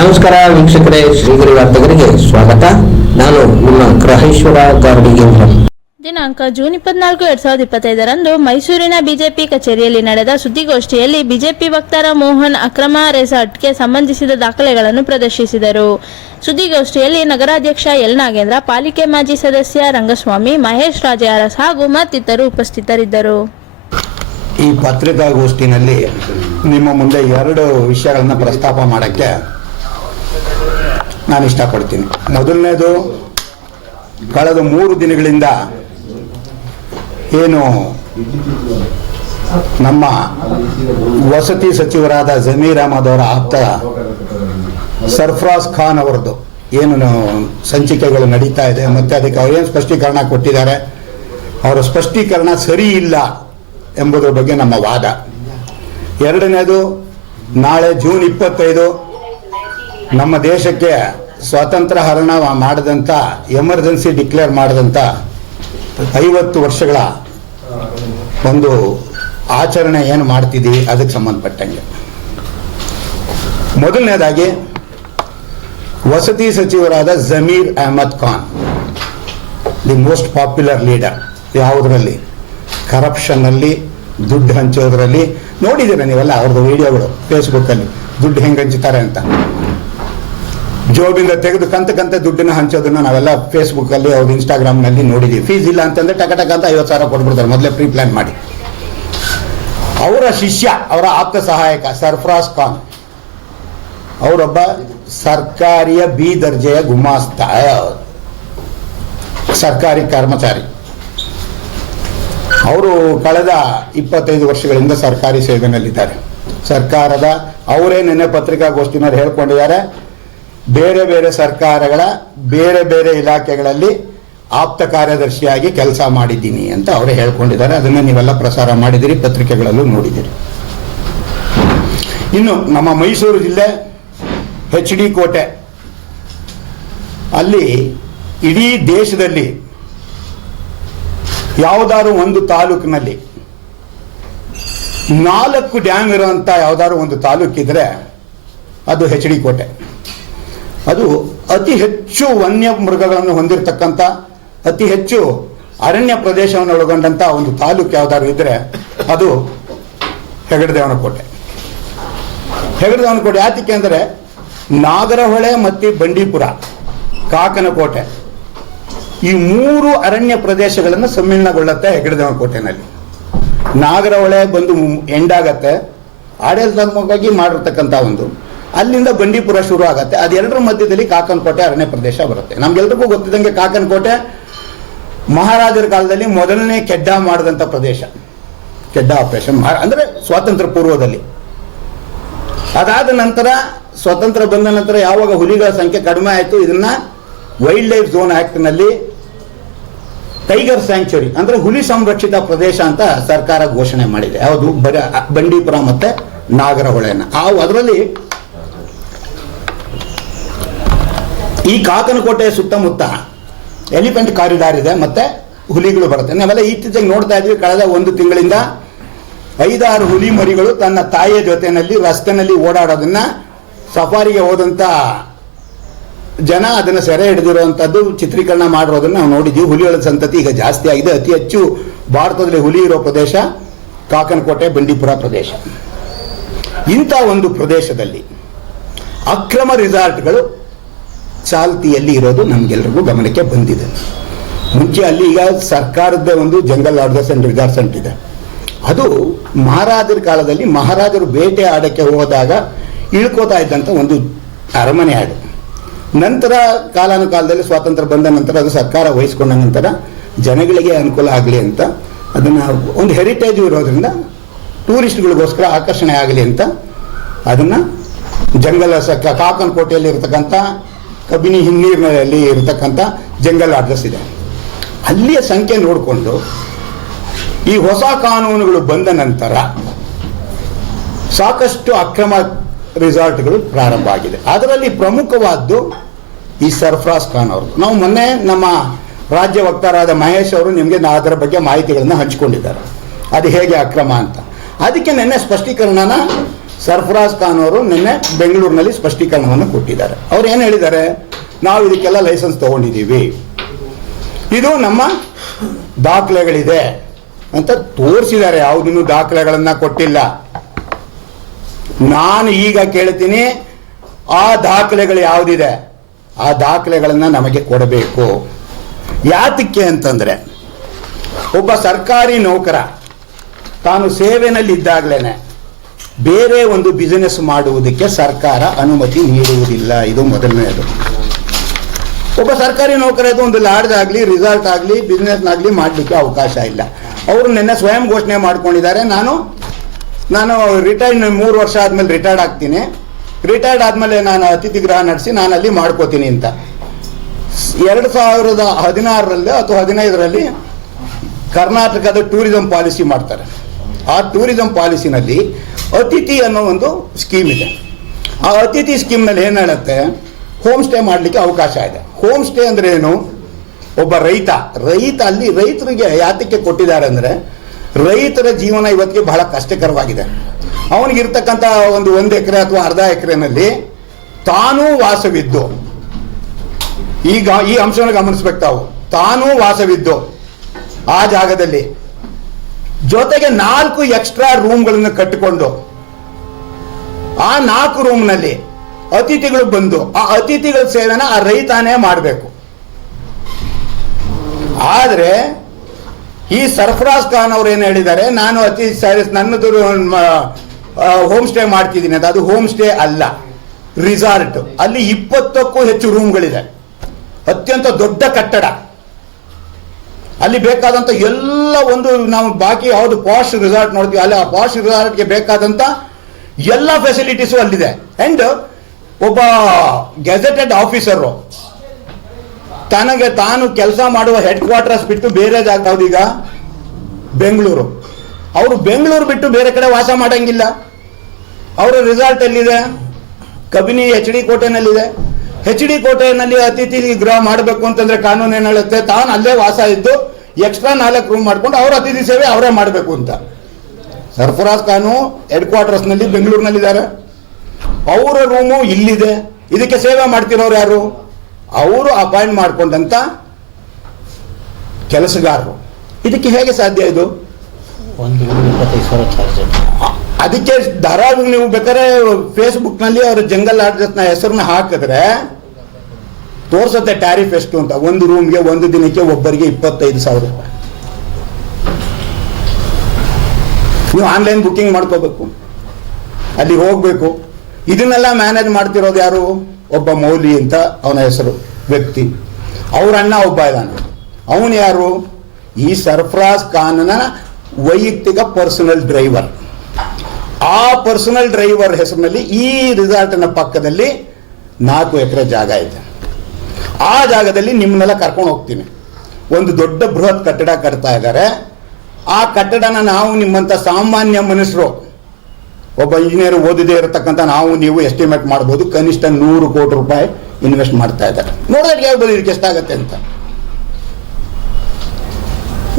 ನಮಸ್ಕಾರ ವೀಕ್ಷಕರೇ ಶ್ರೀಗಿರಿ ವಾರ್ತೆಗರಿಗೆ ಸ್ವಾಗತ. ನಾನು ನಿಮ್ಮ ಗ್ರಹೇಶ್ವರ ಗಾರ್ಡಿಗೇಂದ್ರ ದಿನಾಂಕ ಜೂನ್ ಇಪ್ಪತ್ನಾಲ್ಕು ಎರಡ್ ಸಾವಿರದ ಇಪ್ಪತ್ತೈದರಂದು ಮೈಸೂರಿನ ಬಿಜೆಪಿ ಕಚೇರಿಯಲ್ಲಿ ನಡೆದ ಸುದ್ದಿಗೋಷ್ಠಿಯಲ್ಲಿ ಬಿಜೆಪಿ ವಕ್ತಾರ ಮೋಹನ್ ಅಕ್ರಮ ರೆಸಾರ್ಟ್ಗೆ ಸಂಬಂಧಿಸಿದ ದಾಖಲೆಗಳನ್ನು ಪ್ರದರ್ಶಿಸಿದರು. ಸುದ್ದಿಗೋಷ್ಠಿಯಲ್ಲಿ ನಗರಾಧ್ಯಕ್ಷ ಎಲ್ ನಾಗೇಂದ್ರ ಪಾಲಿಕೆ ಮಾಜಿ ಸದಸ್ಯ ರಂಗಸ್ವಾಮಿ ಮಹೇಶ್ ರಾಜ ಅರಸ್ ಹಾಗೂ ಮತ್ತಿತರರು ಉಪಸ್ಥಿತರಿದ್ದರು. ಈ ಪತ್ರಿಕಾಗೋಷ್ಠಿನಲ್ಲಿ ನಿಮ್ಮ ಮುಂದೆ ಎರಡು ವಿಷಯಗಳನ್ನು ಪ್ರಸ್ತಾಪ ಮಾಡೋಕ್ಕೆ ನಾನು ಇಷ್ಟಪಡ್ತೀನಿ. ಮೊದಲನೇದು, ಕಳೆದ ಮೂರು ದಿನಗಳಿಂದ ಏನು ನಮ್ಮ ವಸತಿ ಸಚಿವರಾದ ಜಮೀರ್ ಅಹಮದ್ ಅವರ ಆಪ್ತ ಸರ್ಫ್ರಾಜ್ ಖಾನ್ ಅವರದ್ದು ಏನು ಸಂಚಿಕೆಗಳು ನಡೀತಾ ಇದೆ. ಮತ್ತೆ ಅದಕ್ಕೆ ಅವರೇನು ಸ್ಪಷ್ಟೀಕರಣ ಕೊಟ್ಟಿದ್ದಾರೆ. ಅವರ ಸ್ಪಷ್ಟೀಕರಣ ಸರಿ ಇಲ್ಲ ಎಂಬುದರ ಬಗ್ಗೆ ನಮ್ಮ ವಾದ. ಎರಡನೇದು, ನಾಳೆ ಜೂನ್ ಇಪ್ಪತ್ತೈದು ನಮ್ಮ ದೇಶಕ್ಕೆ ಸ್ವಾತಂತ್ರ್ಯ ಹರಣ ಮಾಡಿದಂಥ ಎಮರ್ಜೆನ್ಸಿ ಡಿಕ್ಲೇರ್ ಮಾಡಿದಂಥ ಐವತ್ತು ವರ್ಷಗಳ ಒಂದು ಆಚರಣೆ ಏನು ಮಾಡ್ತಿದ್ದೀವಿ ಅದಕ್ಕೆ ಸಂಬಂಧಪಟ್ಟಂಗೆ. ಮೊದಲನೇದಾಗಿ ವಸತಿ ಸಚಿವರಾದ Zameer Ahmed Khan the most popular leader ಯಾವುದರಲ್ಲಿ? ಕರಪ್ಷನ್ನಲ್ಲಿ ದುಡ್ಡು ಹಂಚೋದ್ರಲ್ಲಿ. ನೋಡಿದ್ದೀರ ನೀವೆಲ್ಲ ಅವ್ರದ್ದು ವಿಡಿಯೋಗಳು ಫೇಸ್ಬುಕ್ಕಲ್ಲಿ ದುಡ್ಡು ಹೆಂಗೆ ಹಂಚುತ್ತಾರೆ ಅಂತ? ಜೋಬಿಂದ ತೆಗೆದು ಕಂತ ಕಂತ ದುಡ್ಡನ್ನ ಹಂಚೋದನ್ನ ನಾವೆಲ್ಲ ಫೇಸ್ಬುಕ್ ಅಲ್ಲಿ ಅವ್ರು ಇನ್ಸ್ಟಾಗ್ರಾಮ್ನಲ್ಲಿ ನೋಡಿದೀವಿ. ಫೀಸ್ ಇಲ್ಲ ಅಂತಂದ್ರೆ ಟಕ ಟಕ ಅಂತ ಐವತ್ತು ಸಾವಿರ ಕೊಟ್ಬಿಡ್ತಾರೆ. ಮೊದಲೇ ಪ್ರೀ ಪ್ಲಾನ್ ಮಾಡಿ. ಅವರ ಶಿಷ್ಯ, ಅವರ ಆಪ್ತ ಸಹಾಯಕ ಸರ್ಫ್ರಾಸ್ ಖಾನ್ ಅವರೊಬ್ಬ ಸರ್ಕಾರಿಯ ಬಿ ದರ್ಜೆಯ ಗುಮಾಸ್ತ, ಸರ್ಕಾರಿ ಕರ್ಮಚಾರಿ. ಅವರು ಕಳೆದ ಇಪ್ಪತ್ತೈದು ವರ್ಷಗಳಿಂದ ಸರ್ಕಾರಿ ಸೇವೆಯಲ್ಲಿದ್ದಾರೆ ಸರ್ಕಾರದ, ಅವರೇ ನಿನ್ನೆ ಪತ್ರಿಕಾಗೋಷ್ಠಿನಲ್ಲಿ ಹೇಳ್ಕೊಂಡಿದ್ದಾರೆ. ಬೇರೆ ಬೇರೆ ಸರ್ಕಾರಗಳ, ಬೇರೆ ಬೇರೆ ಇಲಾಖೆಗಳಲ್ಲಿ ಆಪ್ತ ಕಾರ್ಯದರ್ಶಿಯಾಗಿ ಕೆಲಸ ಮಾಡಿದ್ದೀನಿ ಅಂತ ಅವರು ಹೇಳ್ಕೊಂಡಿದ್ದಾರೆ. ಅದನ್ನ ನೀವೆಲ್ಲ ಪ್ರಸಾರ ಮಾಡಿದಿರಿ, ಪತ್ರಿಕೆಗಳಲ್ಲೂ ನೋಡಿದಿರಿ. ಇನ್ನು ನಮ್ಮ ಮೈಸೂರು ಜಿಲ್ಲೆ ಎಚ್ ಡಿ ಕೋಟೆ. ಅಲ್ಲಿ ಇಡೀ ದೇಶದಲ್ಲಿ ಯಾವುದಾದ್ರು ಒಂದು ತಾಲೂಕಿನಲ್ಲಿ ನಾಲ್ಕು ಡ್ಯಾಮ್ ಇರುವಂಥ ಯಾವುದಾದ್ರು ಒಂದು ತಾಲೂಕಿದ್ರೆ ಅದು ಹೆಚ್ ಡಿ ಕೋಟೆ. ಅದು ಅತಿ ಹೆಚ್ಚು ವನ್ಯ ಮೃಗಗಳನ್ನು ಹೊಂದಿರತಕ್ಕಂಥ ಅತಿ ಹೆಚ್ಚು ಅರಣ್ಯ ಪ್ರದೇಶವನ್ನು ಒಳಗೊಂಡಂಥ ಒಂದು ತಾಲೂಕು ಯಾವ್ದಾದ್ರು ಇದ್ರೆ ಅದು ಹೆಗಡದೇವನ ಕೋಟೆ ಹೆಗಡದೇವನ ಕೋಟೆ ಯಾತಕ್ಕೆ ಅಂದರೆ ನಾಗರಹೊಳೆ ಮತ್ತು ಬಂಡೀಪುರ, ಕಾಕನಕೋಟೆ ಈ ಮೂರು ಅರಣ್ಯ ಪ್ರದೇಶಗಳನ್ನು ಸಮ್ಮಿಳನಗೊಳ್ಳುತ್ತೆ ಹೆಗಡದೇವನ ಕೋಟೆನಲ್ಲಿ ನಾಗರಹೊಳೆ ಬಂದು ಎಂಡಾಗತ್ತೆ, ಆಡಳಿತಾತ್ಮಕವಾಗಿ ಮಾಡಿರ್ತಕ್ಕಂಥ ಒಂದು. ಅಲ್ಲಿಂದ ಬಂಡೀಪುರ ಶುರು ಆಗುತ್ತೆ. ಅದೆರಡರ ಮಧ್ಯದಲ್ಲಿ ಕಾಕನಕೋಟೆ ಅರಣ್ಯ ಪ್ರದೇಶ ಬರುತ್ತೆ. ನಮ್ಗೆಲ್ರಿಗೂ ಗೊತ್ತಿದ್ದಂಗೆ ಕಾಕನಕೋಟೆ ಮಹಾರಾಜರ ಕಾಲದಲ್ಲಿ ಮೊದಲನೇ ಕೆಡ್ಡ ಮಾಡಿದಂಥ ಪ್ರದೇಶ. ಕೆಡ್ಡ ಆಪರೇಷನ್ ಅಂದ್ರೆ ಸ್ವಾತಂತ್ರ್ಯ ಪೂರ್ವದಲ್ಲಿ. ಅದಾದ ನಂತರ, ಸ್ವಾತಂತ್ರ್ಯ ಬಂದ ನಂತರ ಯಾವಾಗ ಹುಲಿಗಳ ಸಂಖ್ಯೆ ಕಡಿಮೆ ಆಯಿತು, ಇದನ್ನ ವೈಲ್ಡ್ ಲೈಫ್ ಝೋನ್ ಆಕ್ಟ್ನಲ್ಲಿ ಟೈಗರ್ ಸ್ಯಾಂಕ್ಚುರಿ ಅಂದ್ರೆ ಹುಲಿ ಸಂರಕ್ಷಿತ ಪ್ರದೇಶ ಅಂತ ಸರ್ಕಾರ ಘೋಷಣೆ ಮಾಡಿದೆ. ಯಾವುದು ಬರ ಬಂಡೀಪುರ ಮತ್ತೆ ನಾಗರಹೊಳೆನ ಆ ಅದರಲ್ಲಿ ಈ ಕಾಕನಕೋಟೆಯ ಸುತ್ತಮುತ್ತ ಎಲಿಫೆಂಟ್ ಕಾರಿಡಾರ್ ಇದೆ, ಮತ್ತೆ ಹುಲಿಗಳು ಬರುತ್ತೆ. ನಾವೆಲ್ಲ ಇತ್ತೀಚೆಗೆ ನೋಡ್ತಾ ಇದ್ವಿ, ಕಳೆದ ಒಂದು ತಿಂಗಳಿಂದ ಐದಾರು ಹುಲಿ ಮರಿಗಳು ತನ್ನ ತಾಯಿಯ ಜೊತೆಯಲ್ಲಿ ರಸ್ತೆನಲ್ಲಿ ಓಡಾಡೋದನ್ನ, ಸಫಾರಿಗೆ ಹೋದಂತ ಜನ ಅದನ್ನು ಸೆರೆ ಹಿಡಿದಿರುವಂಥದ್ದು ಚಿತ್ರೀಕರಣ ಮಾಡಿರೋದನ್ನ ನಾವು ನೋಡಿದ್ದೀವಿ ಹುಲಿಗಳ ಸಂತತಿ ಈಗ ಜಾಸ್ತಿ ಆಗಿದೆ. ಅತಿ ಹೆಚ್ಚು ಭಾರತದಲ್ಲಿ ಹುಲಿ ಇರೋ ಪ್ರದೇಶ ಕಾಕನಕೋಟೆ ಬಂಡೀಪುರ ಪ್ರದೇಶ. ಇಂಥ ಒಂದು ಪ್ರದೇಶದಲ್ಲಿ ಅಕ್ರಮ ರಿಸಾರ್ಟ್ಗಳು ಚಾಲ್ತಿಯಲ್ಲಿ ಇರೋದು ನಮ್ಗೆಲ್ರಿಗೂ ಗಮನಕ್ಕೆ ಬಂದಿದೆ. ಮುಂಚೆ ಅಲ್ಲಿ ಈಗ ಸರ್ಕಾರದ ಒಂದು ಜಂಗಲ್ ಆರ್ಡರ್ಸ್ ಅಂಡ್ ರಿಗಾರ್ಡ್ಸ್ ಇದೆ. ಅದು ಮಹಾರಾಜರ ಕಾಲದಲ್ಲಿ ಮಹಾರಾಜರು ಬೇಟೆ ಆಡಕ್ಕೆ ಹೋದಾಗ ಇಳ್ಕೋತಾ ಇದ್ದಂತ ಒಂದು ಅರಮನೆ ಆಡು ನಂತರ ಕಾಲಾನುಕಾಲದಲ್ಲಿ ಸ್ವಾತಂತ್ರ್ಯ ಬಂದ ನಂತರ ಅದು ಸರ್ಕಾರ ವಹಿಸ್ಕೊಂಡ ನಂತರ ಜನಗಳಿಗೆ ಅನುಕೂಲ ಆಗಲಿ ಅಂತ ಅದನ್ನು ಒಂದು ಹೆರಿಟೇಜ್ ಇರೋದ್ರಿಂದ ಟೂರಿಸ್ಟ್ಗಳಿಗೋಸ್ಕರ ಆಕರ್ಷಣೆ ಆಗಲಿ ಅಂತ ಅದನ್ನು ಜಂಗಲ ಸ ಕಾಕನಕೋಟೆಯಲ್ಲಿ ಇರತಕ್ಕಂಥ ಕಬಿನಿ ಹಿನ್ನೀರಿನಲ್ಲಿ ಇರತಕ್ಕಂಥ ಜಂಗಲ್ ಆರ್ಡರ್ಸ್ ಇದೆ. ಅಲ್ಲಿಯ ಸಂಖ್ಯೆ ನೋಡಿಕೊಂಡು ಈ ಹೊಸ ಕಾನೂನುಗಳು ಬಂದ ನಂತರ ಸಾಕಷ್ಟು ಅಕ್ರಮ ರಿಸಾರ್ಟ್ಗಳು ಪ್ರಾರಂಭ ಆಗಿದೆ. ಅದರಲ್ಲಿ ಪ್ರಮುಖವಾದ್ದು ಈ ಸರ್ಫರಾಜ್ ಖಾನ್ ಅವರು ನಾವು ಮೊನ್ನೆ ನಮ್ಮ ರಾಜ್ಯ ವಕ್ತಾರಾದ ಮಹೇಶ್ ಅವರು ನಿಮಗೆ ಅದರ ಬಗ್ಗೆ ಮಾಹಿತಿಗಳನ್ನು ಹಂಚಿಕೊಂಡಿದ್ದಾರೆ. ಅದು ಹೇಗೆ ಅಕ್ರಮ ಅಂತ. ಅದಕ್ಕೆ ನಿನ್ನೆ ಸ್ಪಷ್ಟೀಕರಣನ ಸರ್ಫರಾಜ್ ಖಾನ್ ಅವರು ನಿನ್ನೆ ಬೆಂಗಳೂರಿನಲ್ಲಿ ಸ್ಪಷ್ಟೀಕರಣವನ್ನು ಕೊಟ್ಟಿದ್ದಾರೆ. ಅವ್ರು ಏನು ಹೇಳಿದ್ದಾರೆ? ನಾವು ಇದಕ್ಕೆಲ್ಲ ಲೈಸೆನ್ಸ್ ತಗೊಂಡಿದ್ದೀವಿ. ಇದು ನಮ್ಮ ದಾಖಲೆಗಳಿದೆ ಅಂತ ತೋರಿಸಿದ್ದಾರೆ. ಯಾವುದನ್ನು ದಾಖಲೆಗಳನ್ನು ಕೊಟ್ಟಿಲ್ಲ. ನಾನು ಈಗ ಕೇಳ್ತೀನಿ, ಆ ದಾಖಲೆಗಳು ಯಾವುದಿದೆ? ಆ ದಾಖಲೆಗಳನ್ನು ನಮಗೆ ಕೊಡಬೇಕು. ಯಾತಕ್ಕೆ ಅಂತಂದ್ರೆ, ಒಬ್ಬ ಸರ್ಕಾರಿ ನೌಕರ, ತಾನು ಸೇವೆನಲ್ಲಿ ಇದ್ದಾಗಲೇ ಬೇರೆ ಒಂದು ಬಿಸಿನೆಸ್ ಮಾಡುವುದಕ್ಕೆ ಸರ್ಕಾರ ಅನುಮತಿ ನೀಡುವುದಿಲ್ಲ. ಇದು ಮೊದಲನೆಯದು. ಒಬ್ಬ ಸರ್ಕಾರಿ ನೌಕರದು ಒಂದು ಲಾಡ್ಜ್ ಆಗಲಿ ರಿಸಾರ್ಟ್ ಆಗಲಿ ಬಿಸ್ನೆಸ್ನಾಗಲಿ ಮಾಡಲಿಕ್ಕೆ ಅವಕಾಶ ಇಲ್ಲ. ಅವರು ನಿನ್ನೆ ಸ್ವಯಂ ಘೋಷಣೆ ಮಾಡ್ಕೊಂಡಿದ್ದಾರೆ. ನಾನು ನಾನು ರಿಟೈರ್ಡ್ ಮೂರು ವರ್ಷ ಆದಮೇಲೆ ರಿಟೈರ್ಡ್ ಆಗ್ತೀನಿ. ರಿಟೈರ್ಡ್ ಆದಮೇಲೆ ನಾನು ಅತಿಥಿ ಗೃಹ ನಡೆಸಿ ನಾನು ಅಲ್ಲಿ ಮಾಡ್ಕೋತೀನಿ ಅಂತ. ಎರಡು ಸಾವಿರದ ಹದಿನಾರರಲ್ಲಿ ಅಥವಾ ಹದಿನೈದರಲ್ಲಿ ಕರ್ನಾಟಕದ ಟೂರಿಸಂ ಪಾಲಿಸಿ ಮಾಡ್ತಾರೆ. ಆ ಟೂರಿಸಂ ಪಾಲಿಸಿನಲ್ಲಿ ಅತಿಥಿ ಅನ್ನೋ ಒಂದು ಸ್ಕೀಮ್ ಇದೆ. ಆ ಅತಿಥಿ ಸ್ಕೀಮ್ನಲ್ಲಿ ಏನು ಹೇಳುತ್ತೆ? ಹೋಮ್ ಸ್ಟೇ ಮಾಡಲಿಕ್ಕೆ ಅವಕಾಶ ಇದೆ. ಹೋಮ್ ಸ್ಟೇ ಅಂದರೆ ಏನು? ಒಬ್ಬ ರೈತ. ರೈತ ಅಲ್ಲಿ ರೈತರಿಗೆ ಯಾತಕ್ಕೆ ಕೊಟ್ಟಿದ್ದಾರೆ ಅಂದರೆ ರೈತರ ಜೀವನ ಇವತ್ತಿಗೆ ಬಹಳ ಕಷ್ಟಕರವಾಗಿದೆ. ಅವನಿಗಿರ್ತಕ್ಕಂಥ ಒಂದು ಒಂದು ಎಕರೆ ಅಥವಾ ಅರ್ಧ ಎಕರೆನಲ್ಲಿ ತಾನೂ ವಾಸವಿದ್ದು. ಈಗ ಈ ಅಂಶವನ್ನು ಗಮನಿಸ್ಬೇಕು ತಾವು. ತಾನೂ ವಾಸವಿದ್ದು. ಆ ಜಾಗದಲ್ಲಿ ಜೊತೆಗೆ ನಾಲ್ಕು ಎಕ್ಸ್ಟ್ರಾ ರೂಮ್ಗಳನ್ನು ಕಟ್ಟಿಕೊಂಡು ಆ ನಾಲ್ಕು ರೂಮ್ನಲ್ಲಿ ಅತಿಥಿಗಳು ಬಂದು ಆ ಅತಿಥಿಗಳ ಸೇವೆನ ಆ ರೈತಾನೇ ಮಾಡಬೇಕು. ಆದರೆ ಈ ಸರ್ಫರಾಜ್ ಖಾನ್ ಅವ್ರು ಏನು ಹೇಳಿದ್ದಾರೆ, ನಾನು ಅತಿ ಸರಿ- ನನ್ನದು ಹೋಮ್ ಸ್ಟೇ ಮಾಡ್ತಿದ್ದೀನಿ. ಅಂತ ಅದು ಹೋಮ್ ಸ್ಟೇ ಅಲ್ಲ, ರಿಸಾರ್ಟ್. ಅಲ್ಲಿ ಇಪ್ಪತ್ತಕ್ಕೂ ಹೆಚ್ಚು ರೂಮ್ಗಳಿದೆ. ಅತ್ಯಂತ ದೊಡ್ಡ ಕಟ್ಟಡ. ಅಲ್ಲಿ ಬೇಕಾದಂತ ಎಲ್ಲ ಒಂದು ನಾವು ಬಾಕಿ ಯಾವುದು ಪಾಶ್ ರಿಸಾರ್ಟ್ ನೋಡ್ತೀವಿ, ಅಲ್ಲಿ ಆ ಪಾಶ್ ರಿಸಾರ್ಟ್ಗೆ ಬೇಕಾದಂತ ಎಲ್ಲ ಫೆಸಿಲಿಟೀಸು ಅಲ್ಲಿದೆ. ಅಂಡ್ ಒಬ್ಬ ಗೆಜೆಟೆಡ್ ಆಫೀಸರು ತನಗೆ ತಾನು ಕೆಲಸ ಮಾಡುವ ಹೆಡ್ ಕ್ವಾರ್ಟರ್ಸ್ ಬಿಟ್ಟು ಬೇರೆ ಜಾಗ ಈಗ? ಬೆಂಗಳೂರು. ಅವರು ಬೆಂಗಳೂರು ಬಿಟ್ಟು ಬೇರೆ ಕಡೆ ವಾಸ ಮಾಡಂಗಿಲ್ಲ. ಅವರ ರಿಸಾರ್ಟ್ ಎಲ್ಲಿದೆ? ಕಬಿನಿ ಎಚ್ ಡಿ ಕೋಟೆನಲ್ಲಿದೆ. ಎಚ್ ಡಿ ಕೋಟೆಯಲ್ಲಿ ಅತಿಥಿ ಗೃಹ ಮಾಡಬೇಕು ಅಂತಂದ್ರೆ ಕಾನೂನು ಏನು ಹೇಳುತ್ತೆ? ತಾನು ಅಲ್ಲೇ ವಾಸ ಇದ್ದು ಎಕ್ಸ್ಟ್ರಾ ನಾಲ್ಕು ರೂಮ್ ಮಾಡ್ಕೊಂಡು ಅವ್ರ ಅತಿಥಿ ಸೇವೆ ಅವರೇ ಮಾಡಬೇಕು ಅಂತ. ಸರ್ಫರಾಜ್ ಖಾನು ಹೆಡ್ ಕ್ವಾರ್ಟರ್ಸ್ನಲ್ಲಿ ಬೆಂಗಳೂರಿನಲ್ಲಿದ್ದಾರೆ. ಅವರ ರೂಮು ಇಲ್ಲಿದೆ. ಇದಕ್ಕೆ ಸೇವೆ ಮಾಡ್ತಿರೋರು ಯಾರು? ಅವರು ಅಪಾಯಿಂಟ್ ಮಾಡ್ಕೊಂಡಂತ ಕೆಲಸಗಾರರು. ಇದಕ್ಕೆ ಹೇಗೆ ಸಾಧ್ಯ ಇದು? ಒಂದು ಸಾವಿರ ಚಾರ್ಜ್ ಅದಕ್ಕೆ ಧಾರಾವಾಹಿ ನೀವು ಬೇಕಾದ್ರೆ ಫೇಸ್ಬುಕ್ನಲ್ಲಿ ಅವ್ರ ಜಂಗಲ್ ಆಡ್ರೆಸ್ನ ನ ಹೆಸರನ್ನ ಹಾಕಿದ್ರೆ ತೋರ್ಸತ್ತೆ ಟ್ಯಾರಿಫ್ ಎಷ್ಟು ಅಂತ. ಒಂದು ರೂಮ್ಗೆ ಒಂದು ದಿನಕ್ಕೆ ಒಬ್ಬರಿಗೆ ಇಪ್ಪತ್ತೈದು ಸಾವಿರ ರೂಪಾಯಿ. ನೀವು ಆನ್ಲೈನ್ ಬುಕಿಂಗ್ ಮಾಡ್ಕೋಬೇಕು. ಅಲ್ಲಿ ಹೋಗಬೇಕು. ಇದನ್ನೆಲ್ಲ ಮ್ಯಾನೇಜ್ ಮಾಡ್ತಿರೋದು ಯಾರು? ಒಬ್ಬ ಮೌಲಿ ಅಂತ ಅವನ ಹೆಸರು, ವ್ಯಕ್ತಿ. ಅವ್ರ ಅಣ್ಣ ಒಬ್ಬ ಇದ್ದಾನೆ. ಅವನು ಯಾರು? ಈ ಸರ್ಫರಾಜ್ ಖಾನ್ನ ವೈಯಕ್ತಿಕ ಪರ್ಸನಲ್ ಡ್ರೈವರ್ ಆ ಪರ್ಸನಲ್ ಡ್ರೈವರ್ ಹೆಸರಿನಲ್ಲಿ ಈ ರಿಸಾರ್ಟ್ನ ಪಕ್ಕದಲ್ಲಿ ನಾಲ್ಕು ಎಕರೆ ಜಾಗ ಇದೆ. ಆ ಜಾಗದಲ್ಲಿ ನಿಮ್ಮನ್ನೆಲ್ಲ ಕರ್ಕೊಂಡು ಹೋಗ್ತೀನಿ. ಒಂದು ದೊಡ್ಡ ಬೃಹತ್ ಕಟ್ಟಡ ಕಟ್ತಾ ಇದ್ದಾರೆ. ಆ ಕಟ್ಟಡನ ನಾವು ನಿಮ್ಮಂಥ ಸಾಮಾನ್ಯ ಮನುಷ್ಯರು, ಒಬ್ಬ ಇಂಜಿನಿಯರ್ ಓದಿದೆ ಇರತಕ್ಕಂಥ ನಾವು, ನೀವು ಎಸ್ಟಿಮೇಟ್ ಮಾಡ್ಬೋದು. ಕನಿಷ್ಠ ನೂರು ಕೋಟಿ ರೂಪಾಯಿ ಇನ್ವೆಸ್ಟ್ ಮಾಡ್ತಾ ಇದ್ದಾರೆ. ನೋಡೋದಕ್ಕೆ ಹೇಳ್ಬೋದು ಇದಕ್ಕೆ ಎಷ್ಟಾಗತ್ತೆ ಅಂತ.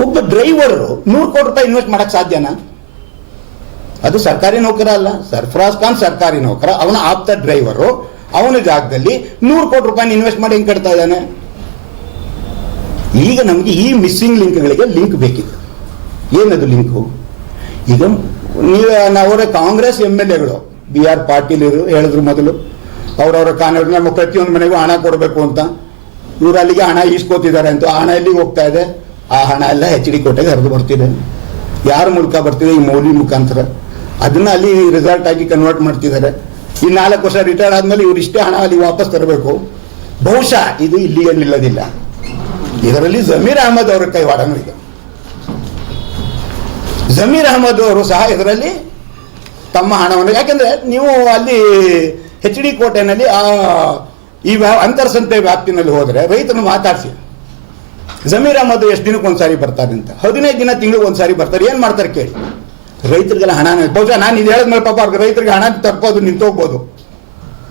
ಒಬ್ಬ ಡ್ರೈವರ್ ನೂರು ಕೋಟಿ ರೂಪಾಯಿ ಇನ್ವೆಸ್ಟ್ ಮಾಡಕ್ ಸಾಧ್ಯನಾ? ಅದು ಸರ್ಕಾರಿ ನೌಕರ ಅಲ್ಲ. ಸರ್ಫರಾಜ್ ಖಾನ್ ಸರ್ಕಾರಿ ನೌಕರ. ಅವನ ಆಪ್ತ ಡ್ರೈವರು ಅವನ ಜಾಗದಲ್ಲಿ ನೂರು ಕೋಟಿ ರೂಪಾಯಿ ಇನ್ವೆಸ್ಟ್ ಮಾಡಿ ಹೆಂಗ್ ಕಟ್ತಾ ಇದ್ದಾನೆ? ಈಗ ನಮಗೆ ಈ ಮಿಸ್ಸಿಂಗ್ ಲಿಂಕ್ಗಳಿಗೆ ಲಿಂಕ್ ಬೇಕಿತ್ತು. ಏನದು ಲಿಂಕು ಈಗ ನೀವು ಅವರ ಕಾಂಗ್ರೆಸ್ ಎಂ ಎಲ್ ಎಗಳು ಬಿ ಆರ್ ಪಾಟೀಲ್ ಇರು ಹೇಳಿದ್ರು ಮೊದಲು. ಅವರವರ ಕಾನೂನು ನಮ್ಮ ಪ್ರತಿಯೊಂದು ಮನೆಗೂ ಹಣ ಕೊಡಬೇಕು ಅಂತ. ಇವರು ಅಲ್ಲಿಗೆ ಹಣ ಈಸ್ಕೋತಿದ್ದಾರೆ ಅಂತ. ಹಣ ಎಲ್ಲಿಗೆ ಹೋಗ್ತಾ ಇದೆ? ಆ ಹಣ ಎಲ್ಲ ಎಚ್ ಡಿ ಕೋಟೆಗೆ ಹರಿದು ಬರ್ತಿದೆ. ಯಾರ ಮೂಲಕ ಬರ್ತಿದೆ? ಈ ಮೌಲಿ ಮುಖಾಂತರ. ಅದನ್ನ ಅಲ್ಲಿ ರಿಸಲ್ಟ್ ಆಗಿ ಕನ್ವರ್ಟ್ ಮಾಡ್ತಿದ್ದಾರೆ. ಈ ನಾಲ್ಕು ವರ್ಷ ರಿಟೈರ್ ಆದ್ಮೇಲೆ ಇವ್ರು ಇಷ್ಟೇ ಹಣ ಅಲ್ಲಿ ವಾಪಸ್ ತರಬೇಕು. ಬಹುಶಃ ಇದು ಇಲ್ಲಿ ಏನಿಲ್ಲದಿಲ್ಲ ಇದರಲ್ಲಿ ಜಮೀರ್ ಅಹಮದ್ ಅವರ ಕೈವಾಡನೂ ಇದೆ. ಜಮೀರ್ ಅಹಮದ್ ಅವರು ಸಹ ಇದರಲ್ಲಿ ತಮ್ಮ ಹಣವನ್ನು, ಯಾಕೆಂದ್ರೆ ನೀವು ಅಲ್ಲಿ ಹೆಚ್ ಡಿ ಕೋಟೆನಲ್ಲಿ ಆ, ಈ ವ್ಯಾ, ಅಂತರ್ಸಂತೆ ವ್ಯಾಪ್ತಿನಲ್ಲಿ ಹೋದರೆ ರೈತನು ಮಾತಾಡಿಸಿ, ಜಮೀರ್ ಅಹಮದ್ ಎಷ್ಟು ದಿನಕ್ಕೆ ಒಂದ್ಸಾರಿ ಬರ್ತಾರೆ ಅಂತ. ಹದಿನೈದು ದಿನ ತಿಂಗಳಿಗೆ ಒಂದ್ಸಾರಿ ಬರ್ತಾರೆ. ಏನು ಮಾಡ್ತಾರೆ ಕೇಳಿ. ರೈತರಿಗೆಲ್ಲ ಹಣ ಬಹುಶಃ ನಾನು ಇದು ಹೇಳಿದ್ಮೇಲೆ ಪಾಪ ಅವ್ರಿಗೆ ರೈತರಿಗೆ ಹಣ ತರ್ಬೋದು ನಿಂತೋಗ್ಬೋದು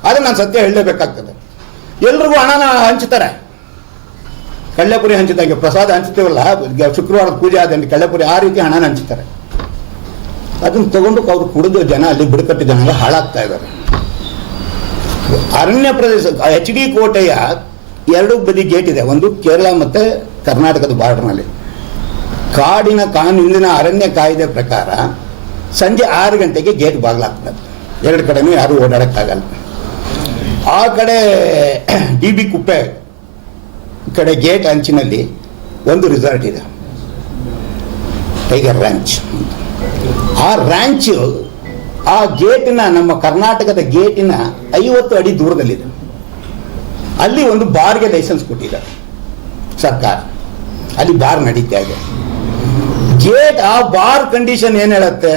ಆದರೆ ನಾನು ಸತ್ಯ ಹೇಳಲೇಬೇಕಾಗ್ತದೆ. ಎಲ್ರಿಗೂ ಹಣನ ಹಂಚ್ತಾರೆ. ಕಳ್ಳೆಪುರಿ ಹಂಚಿದಂಗೆ, ಪ್ರಸಾದ ಹಂಚ್ತೀವಲ್ಲ ಶುಕ್ರವಾರದ ಪೂಜೆ ಆದಂಗೆ ಕಳ್ಳೆಪುರಿ ಆ ರೀತಿ ಹಣನ ಹಂಚ್ತಾರೆ. ಅದನ್ನು ತಗೊಂಡು ಅವ್ರು ಕುಡಿದು ಜನ ಅಲ್ಲಿ ಬುಡಕಟ್ಟು ಜನ ಹಾಳಾಗ್ತಾ ಇದ್ದಾರೆ ಅರಣ್ಯ ಪ್ರದೇಶ, ಎಚ್ ಡಿ ಕೋಟೆಯ ಎರಡು ಬದಿ ಗೇಟ್ ಇದೆ. ಒಂದು ಕೇರಳ ಮತ್ತು ಕರ್ನಾಟಕದ ಬಾರ್ಡರ್ನಲ್ಲಿ ಕಾಡಿನ ಕಾನೂನಿನ ಅರಣ್ಯ ಕಾಯ್ದೆ ಪ್ರಕಾರ ಸಂಜೆ ಆರು ಗಂಟೆಗೆ ಗೇಟ್ ಬಾಗಿಲಾಗ್ತದೆ. ಎರಡು ಕಡೆನೂ ಯಾರೂ ಓಡಾಡೋಕ್ಕಾಗಲ್ಲ. ಆ ಕಡೆ ಡಿ ಬಿ ಕುಪ್ಪೆ ಕಡೆ ಗೇಟ್ ಅಂಚಿನಲ್ಲಿ ಒಂದು ರಿಸಾರ್ಟ್ ಇದೆ. ಟೈಗರ್ ರ್ಯಾಂಚ್ ಆ ರ್ಯಾಂಚ್ ಆ ಗೇಟಿನ ನಮ್ಮ ಕರ್ನಾಟಕದ ಗೇಟಿನ ಐವತ್ತು ಅಡಿ ದೂರದಲ್ಲಿದೆ. ಅಲ್ಲಿ ಒಂದು ಬಾರ್ಗೆ ಲೈಸೆನ್ಸ್ ಕೊಟ್ಟಿದ್ದಾರೆ ಸರ್ಕಾರ. ಅಲ್ಲಿ ಬಾರ್ ನಡೀತಾ ಇದೆ. ಗೇಟ್ ಆ ಬಾರ್ ಕಂಡೀಷನ್ ಏನ್ ಹೇಳುತ್ತೆ?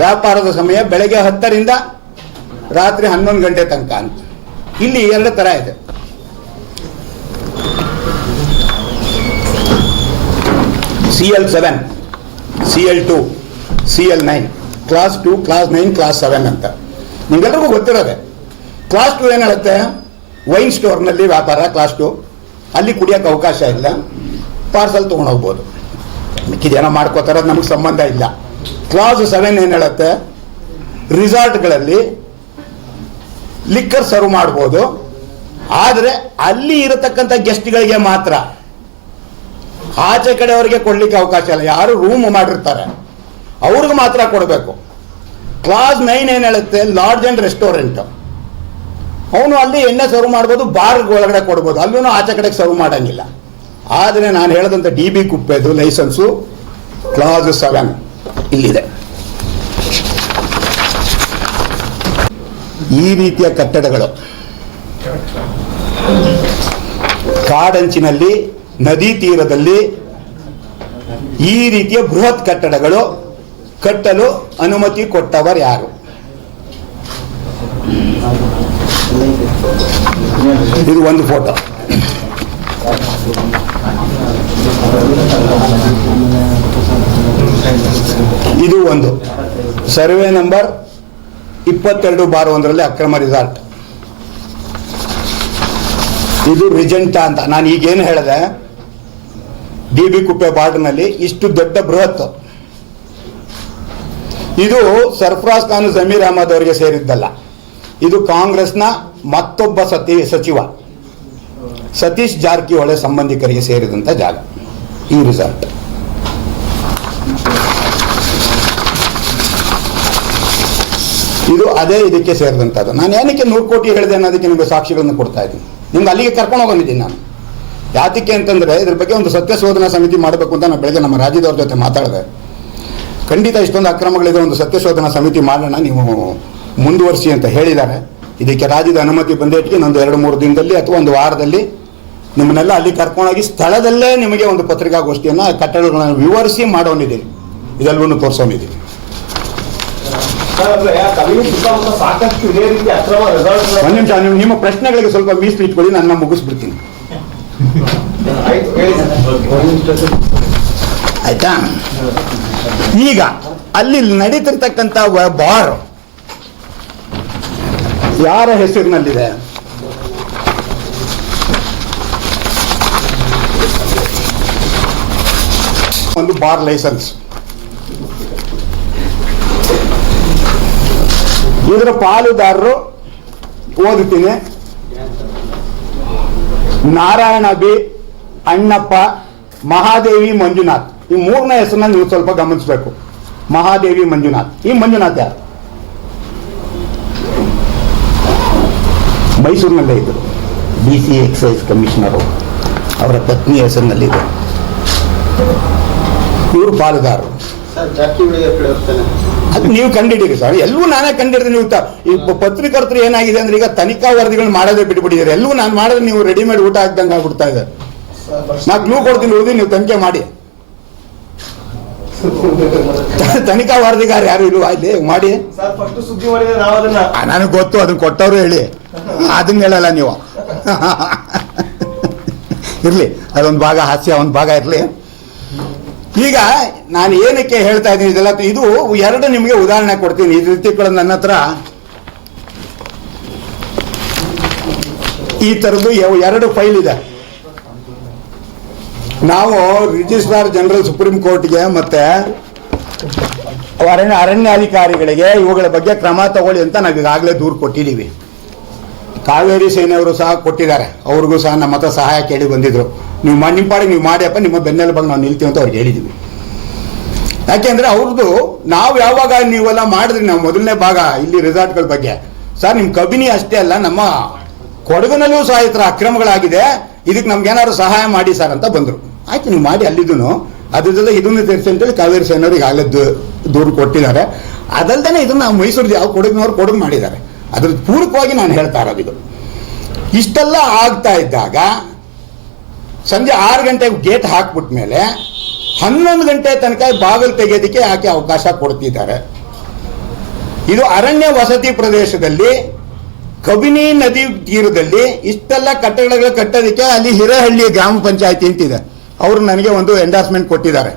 ವ್ಯಾಪಾರದ ಸಮಯ ಬೆಳಗ್ಗೆ ಹತ್ತರಿಂದ ರಾತ್ರಿ ಹನ್ನೊಂದು ಗಂಟೆ ತನಕ ಅಂತ. ಇಲ್ಲಿ ಎರಡು ತರ ಇದೆ. C L seven C L two C L nine class two class nine class seven ಅಂತ. ನಿಮ್ಗೆಲ್ರಿಗೂ ಗೊತ್ತಿರೋದೆ? ಕ್ಲಾಸ್ ಟು ಏನು ಹೇಳುತ್ತೆ? ವೈನ್ ಸ್ಟೋರ್ನಲ್ಲಿ ವ್ಯಾಪಾರ ಕ್ಲಾಸ್ ಟು ಅಲ್ಲಿ ಕುಡಿಯೋಕ್ಕೆ ಅವಕಾಶ ಇಲ್ಲ. ಪಾರ್ಸಲ್ ತೊಗೊಂಡೋಗ್ಬೋದು ಮಿಕ್ಕಿದೇನೋ ಏನೋ ಮಾಡ್ಕೋತಾರ ನಮಗೆ ಸಂಬಂಧ ಇಲ್ಲ. ಕ್ಲಾಸ್ ಸೆವೆನ್ ಏನು ಹೇಳುತ್ತೆ? ರಿಸಾರ್ಟ್ಗಳಲ್ಲಿ ಲಿಕ್ಕರ್ ಸರ್ವ್ ಮಾಡ್ಬೋದು. ಆದರೆ ಅಲ್ಲಿ ಇರತಕ್ಕಂಥ ಗೆಸ್ಟ್ಗಳಿಗೆ ಮಾತ್ರ. ಆಚೆ ಕಡೆಯವರಿಗೆ ಕೊಡ್ಲಿಕ್ಕೆ ಅವಕಾಶ ಇಲ್ಲ. ಯಾರು ರೂಮ್ ಮಾಡಿರ್ತಾರೆ. ಅವ್ರಿಗೆ ಮಾತ್ರ ಕೊಡಬೇಕು. ಕ್ಲಾಸ್ ನೈನ್ ಏನು ಹೇಳುತ್ತೆ? Lodge and restaurant. ಅವನು ಅಲ್ಲಿ ಎಣ್ಣೆ ಸರ್ವ್ ಮಾಡ್ಬೋದು ಬಾರ್ ಒಳಗಡೆ ಕೊಡ್ಬೋದು. ಅಲ್ಲೂ ಆಚೆ ಕಡೆಗೆ ಸರ್ವ್ ಮಾಡಂಗಿಲ್ಲ. ಆದರೆ ನಾನು ಹೇಳಿದಂಥ ಡಿ ಬಿ ಕುಪ್ಪೆದು ಲೈಸೆನ್ಸು ಕ್ಲಾಸ್ ಸೆವೆನ್ ಇಲ್ಲಿದೆ. ಈ ರೀತಿಯ ಕಟ್ಟಡಗಳು. ಕಾಡಂಚಿನಲ್ಲಿ, ನದಿ ತೀರದಲ್ಲಿ ಈ ರೀತಿಯ ಬೃಹತ್ ಕಟ್ಟಡಗಳು ಕಟ್ಟಲು ಅನುಮತಿ ಕೊಟ್ಟವರು ಯಾರು? ಇದು ಒಂದು ಫೋಟೋ. ಇದು ಒಂದು. ಸರ್ವೆ ನಂಬರ್ ಇಪ್ಪತ್ತೆರಡು ಬಾರ್ ಒಂದರಲ್ಲಿ ಅಕ್ರಮ ರಿಸಾರ್ಟ್ ಇದು ರಿಜೆಂಟಾ ಅಂತ. ನಾನು ಈಗೇನು ಹೇಳಿದೆ ಡಿ ಬಿ ಕುಪ್ಪೆ ಬಾರ್ಡರ್ನಲ್ಲಿ ಇಷ್ಟು ದೊಡ್ಡ ಬೃಹತ್. ಇದು ಸರ್ಫರಾಜ್ ಖಾನ್ ಜಮೀರ್ ಅಹಮದ್ ಅವರಿಗೆ ಸೇರಿದ್ದಲ್ಲ. ಇದು ಕಾಂಗ್ರೆಸ್ನ ಮತ್ತೊಬ್ಬ ಸತಿ ಸಚಿವ. ಸತೀಶ್ ಜಾರಕಿಹೊಳಿ ಸಂಬಂಧಿಕರಿಗೆ ಸೇರಿದಂಥ ಜಾಗ. ಈ ರಿಸಲ್ಟ್ ಇದು ಅದೇ ಇದಕ್ಕೆ ಸೇರಿದಂಥದ್ದು ನಾನು ಏನಕ್ಕೆ ನೂರು ಕೋಟಿ ಹೇಳಿದೆ ಅನ್ನೋದಕ್ಕೆ ನಿಮಗೆ ಸಾಕ್ಷಿಗಳನ್ನು ಕೊಡ್ತಾ ಇದ್ದೀನಿ. ನಿಮ್ಗೆ ಅಲ್ಲಿಗೆ ಕರ್ಕೊಂಡು ಹೋಗಿದ್ದೀನಿ ನಾನು. ಯಾತಕ್ಕೆ ಅಂತಂದರೆ ಇದ್ರ ಬಗ್ಗೆ ಒಂದು ಸತ್ಯ ಶೋಧನಾ ಸಮಿತಿ ಮಾಡಬೇಕು ಅಂತ ನಾನು ಬೆಳಗ್ಗೆ ನಮ್ಮ ರಾಜ್ಯದವ್ರ ಜೊತೆ ಮಾತಾಡಿದೆ. ಖಂಡಿತ ಇಷ್ಟೊಂದು ಅಕ್ರಮಗಳಿದೆ ಒಂದು ಸತ್ಯ ಶೋಧನಾ ಸಮಿತಿ ಮಾಡೋಣ, ನೀವು ಮುಂದುವರಿಸಿ ಅಂತ ಹೇಳಿದ್ದಾರೆ. ಇದಕ್ಕೆ ರಾಜ್ಯದ ಅನುಮತಿ ಬಂದೇಟಿಗೆ ನಂದು ಎರಡು ಮೂರು ದಿನದಲ್ಲಿ ಅಥವಾ ಒಂದು ವಾರದಲ್ಲಿ ನಿಮ್ಮನ್ನೆಲ್ಲ ಅಲ್ಲಿ ಕರ್ಕೊಂಡೋಗಿ ಸ್ಥಳದಲ್ಲೇ ನಿಮಗೆ ಒಂದು ಪತ್ರಿಕಾಗೋಷ್ಠಿಯನ್ನು, ಕಟ್ಟಡಗಳನ್ನು ವಿವರಿಸಿ ಮಾಡೋನಿದ್ದೀನಿ ಇದೆಲ್ಲವನ್ನು ತೋರಿಸೋನಿದ್ದೀನಿ ಒಂದು ನಿಮಿಷ ನಿಮ್ಮ ಪ್ರಶ್ನೆಗಳಿಗೆ ಸ್ವಲ್ಪ ಮೀಸಲು ಇಟ್ಕೊಳ್ಳಿ, ನಾನು ಮುಗಿಸ್ಬಿಡ್ತೀನಿ. ಆಯ್ತಾ? ಈಗ, ಅಲ್ಲಿ ನಡೀತಿರ್ತಕ್ಕಂಥ ಬಾರ್, ಯಾರ ಹೆಸರಿನಲ್ಲಿದೆ? ಒಂದು ಬಾರ್ ಲೈಸೆನ್ಸ್. ಇದರ ಪಾಲುದಾರರು ಓದುತ್ತೀನಿ ನಾರಾಯಣ ಬಿ, ಅಣ್ಣಪ್ಪ, ಮಹಾದೇವಿ, ಮಂಜುನಾಥ್. ಈ ಮೂರನೇ ಹೆಸರನ್ನ ನೀವು ಸ್ವಲ್ಪ ಗಮನಿಸಬೇಕು. ಮಹಾದೇವಿ, ಮಂಜುನಾಥ್. ಈ ಮಂಜುನಾಥ್ ಯಾರು? ಮೈಸೂರಿನಲ್ಲೇ ಇದ್ದರು. ಎಕ್ಸೈಸ್ ಕಮಿಷನರ್ ಅವರ ಪತ್ನಿ ಹೆಸರಿನಲ್ಲಿದೆ. ಇವರು ಪಾಲುದಾರರು. ಅದು ನೀವು ಕಂಡಿಡೀರಿ ಸರ್. ಎಲ್ಲವೂ ನಾನೇ ಕಂಡಿಡ್ತೀನಿ ನೀವು ಈ ಪತ್ರಿಕರ್ತರು ಏನಾಗಿದೆ ಅಂದ್ರೆ ಈಗ ತನಿಖಾ ವರದಿಗಳು ಮಾಡೋದೇ ಬಿಟ್ಬಿಟ್ಟಿದ್ದಾರೆ. ಎಲ್ಲವೂ ನಾನು ಮಾಡಿದ್ರೆ ನೀವು ರೆಡಿಮೇಡ್ ಊಟ ಹಾಕ್ದಂಗೆ ಆಗ್ಬಿಡ್ತಾ ಇದೆ. ನಾ ಕ್ಲೂ ಕೊಡ್ತೀನಿ ಉಳಿದು ನೀವು ತನಿಖೆ ಮಾಡಿ. ತನಿಖಾ ವರದಿಗಾರ ಯಾರು ಇಲ್ವಾ ಇಲ್ಲಿ? ಮಾಡಿ. ನನಗೆ ಗೊತ್ತು ಅದನ್ನ ಕೊಟ್ಟವರು ಹೇಳಿ. ಅದನ್ನ ಹೇಳಲ್ಲ ನೀವು. ಇರ್ಲಿ ಅದೊಂದು ಭಾಗ ಹಾಸ್ಯ ಒಂದು ಭಾಗ ಇರಲಿ. ಈಗ ನಾನು ಏನಕ್ಕೆ ಹೇಳ್ತಾ ಇದ್ದೀನಿ ಇದೆಲ್ಲ? ಇದು ಎರಡು ನಿಮಗೆ ಉದಾಹರಣೆ ಕೊಡ್ತೀನಿ. ಈ ರೀತಿಗಳು ನನ್ನ ಹತ್ರ. ಈ ಥರದ್ದು ಎರಡು ಫೈಲ್ ಇದೆ. ನಾವು ರಿಜಿಸ್ಟ್ರಾರ್ ಜನರಲ್ ಸುಪ್ರೀಂ ಕೋರ್ಟ್ಗೆ ಮತ್ತೆ ಅರಣ್ಯ ಅರಣ್ಯಾಧಿಕಾರಿಗಳಿಗೆ ಇವುಗಳ ಬಗ್ಗೆ ಕ್ರಮ ತಗೊಳ್ಳಿ ಅಂತ ನಾವು ಈಗಾಗಲೇ ದೂರು ಕೊಟ್ಟಿದ್ದೀವಿ. ಕಾವೇರಿ ಸೇನೆಯವರು ಸಹ ಕೊಟ್ಟಿದ್ದಾರೆ. ಅವ್ರಿಗೂ ಸಹ ನಮ್ಮ ಹತ್ರ ಸಹಾಯ ಕೇಳಿ ಬಂದಿದ್ರು. ನೀವು ಮಾಡಿ ನಿಮ್ಮ ಪಾಡಿಗೆ ನೀವು ಮಾಡಿಯಪ್ಪ ನಿಮ್ಮ ಬೆನ್ನೆಲುಬಾಗಿ ನಾವು ನಿಲ್ತೀವಿ ಅಂತ ಅವ್ರಿಗೆ ಹೇಳಿದ್ದೀವಿ ಯಾಕೆಂದ್ರೆ ಅವ್ರದ್ದು ನಾವು ಯಾವಾಗ ನೀವೆಲ್ಲ ಮಾಡಿದ್ರಿ ನಾವು ಮೊದಲನೇ ಭಾಗ, ಇಲ್ಲಿ ರೆಸಾರ್ಟ್ಗಳ ಬಗ್ಗೆ. ಸರ್ ನಿಮ್ಮ ಕಬಿನಿ ಅಷ್ಟೇ ಅಲ್ಲ, ನಮ್ಮ ಕೊಡಗಿನಲ್ಲೂ ಸಹ ಈ ಥರ ಅಕ್ರಮಗಳಾಗಿದೆ. ಇದಕ್ಕೆ ನಮ್ಗೆ ಏನಾದ್ರು ಸಹಾಯ ಮಾಡಿ ಸರ್ ಅಂತ ಬಂದರು. ಆಯ್ತು, ನೀವು ಮಾಡಿ ಅಲ್ಲಿದ್ದು ಅದ್ರ ಜೊತೆ ಇದನ್ನು ತೆರೆಸಿ ಅಂತೇಳಿ ಕಾವೇರಿ ಸೇನವ್ರಿಗೆ ಆಗಲೇ ದೂರು ಕೊಟ್ಟಿದ್ದಾರೆ. ಅದಲ್ದೇ ಇದನ್ನ ಮೈಸೂರು ಯಾವ ಕೊಡಗಿನವ್ರು ಕೊಡಗು ಮಾಡಿದ್ದಾರೆ. ಅದ್ರ ಪೂರಕವಾಗಿ ನಾನು ಹೇಳ್ತಾ ಇರೋದು ಇದು. ಇಷ್ಟೆಲ್ಲ ಆಗ್ತಾ ಇದ್ದಾಗ ಸಂಜೆ ಆರು ಗಂಟೆಗೆ ಗೇಟ್ ಹಾಕ್ಬಿಟ್ಮೇಲೆ ಹನ್ನೊಂದು ಗಂಟೆ ತನಕ ಬಾಗಿಲು ತೆಗೆಯೋದಕ್ಕೆ ಆಕೆ ಅವಕಾಶ ಕೊಡ್ತಿದ್ದಾರೆ. ಇದು ಅರಣ್ಯ ವಸತಿ ಪ್ರದೇಶದಲ್ಲಿ, ಕಬಿನಿ ನದಿ ತೀರದಲ್ಲಿ ಇಷ್ಟೆಲ್ಲ ಕಟ್ಟಡಗಳು ಕಟ್ಟೋದಕ್ಕೆ ಅಲ್ಲಿ ಹಿರೇಹಳ್ಳಿ ಗ್ರಾಮ ಪಂಚಾಯತಿ ಅಂತಿದೆ. ಅವರು ನನಗೆ ಒಂದು ಎಂಡಾರ್ಸ್ಮೆಂಟ್ ಕೊಟ್ಟಿದ್ದಾರೆ.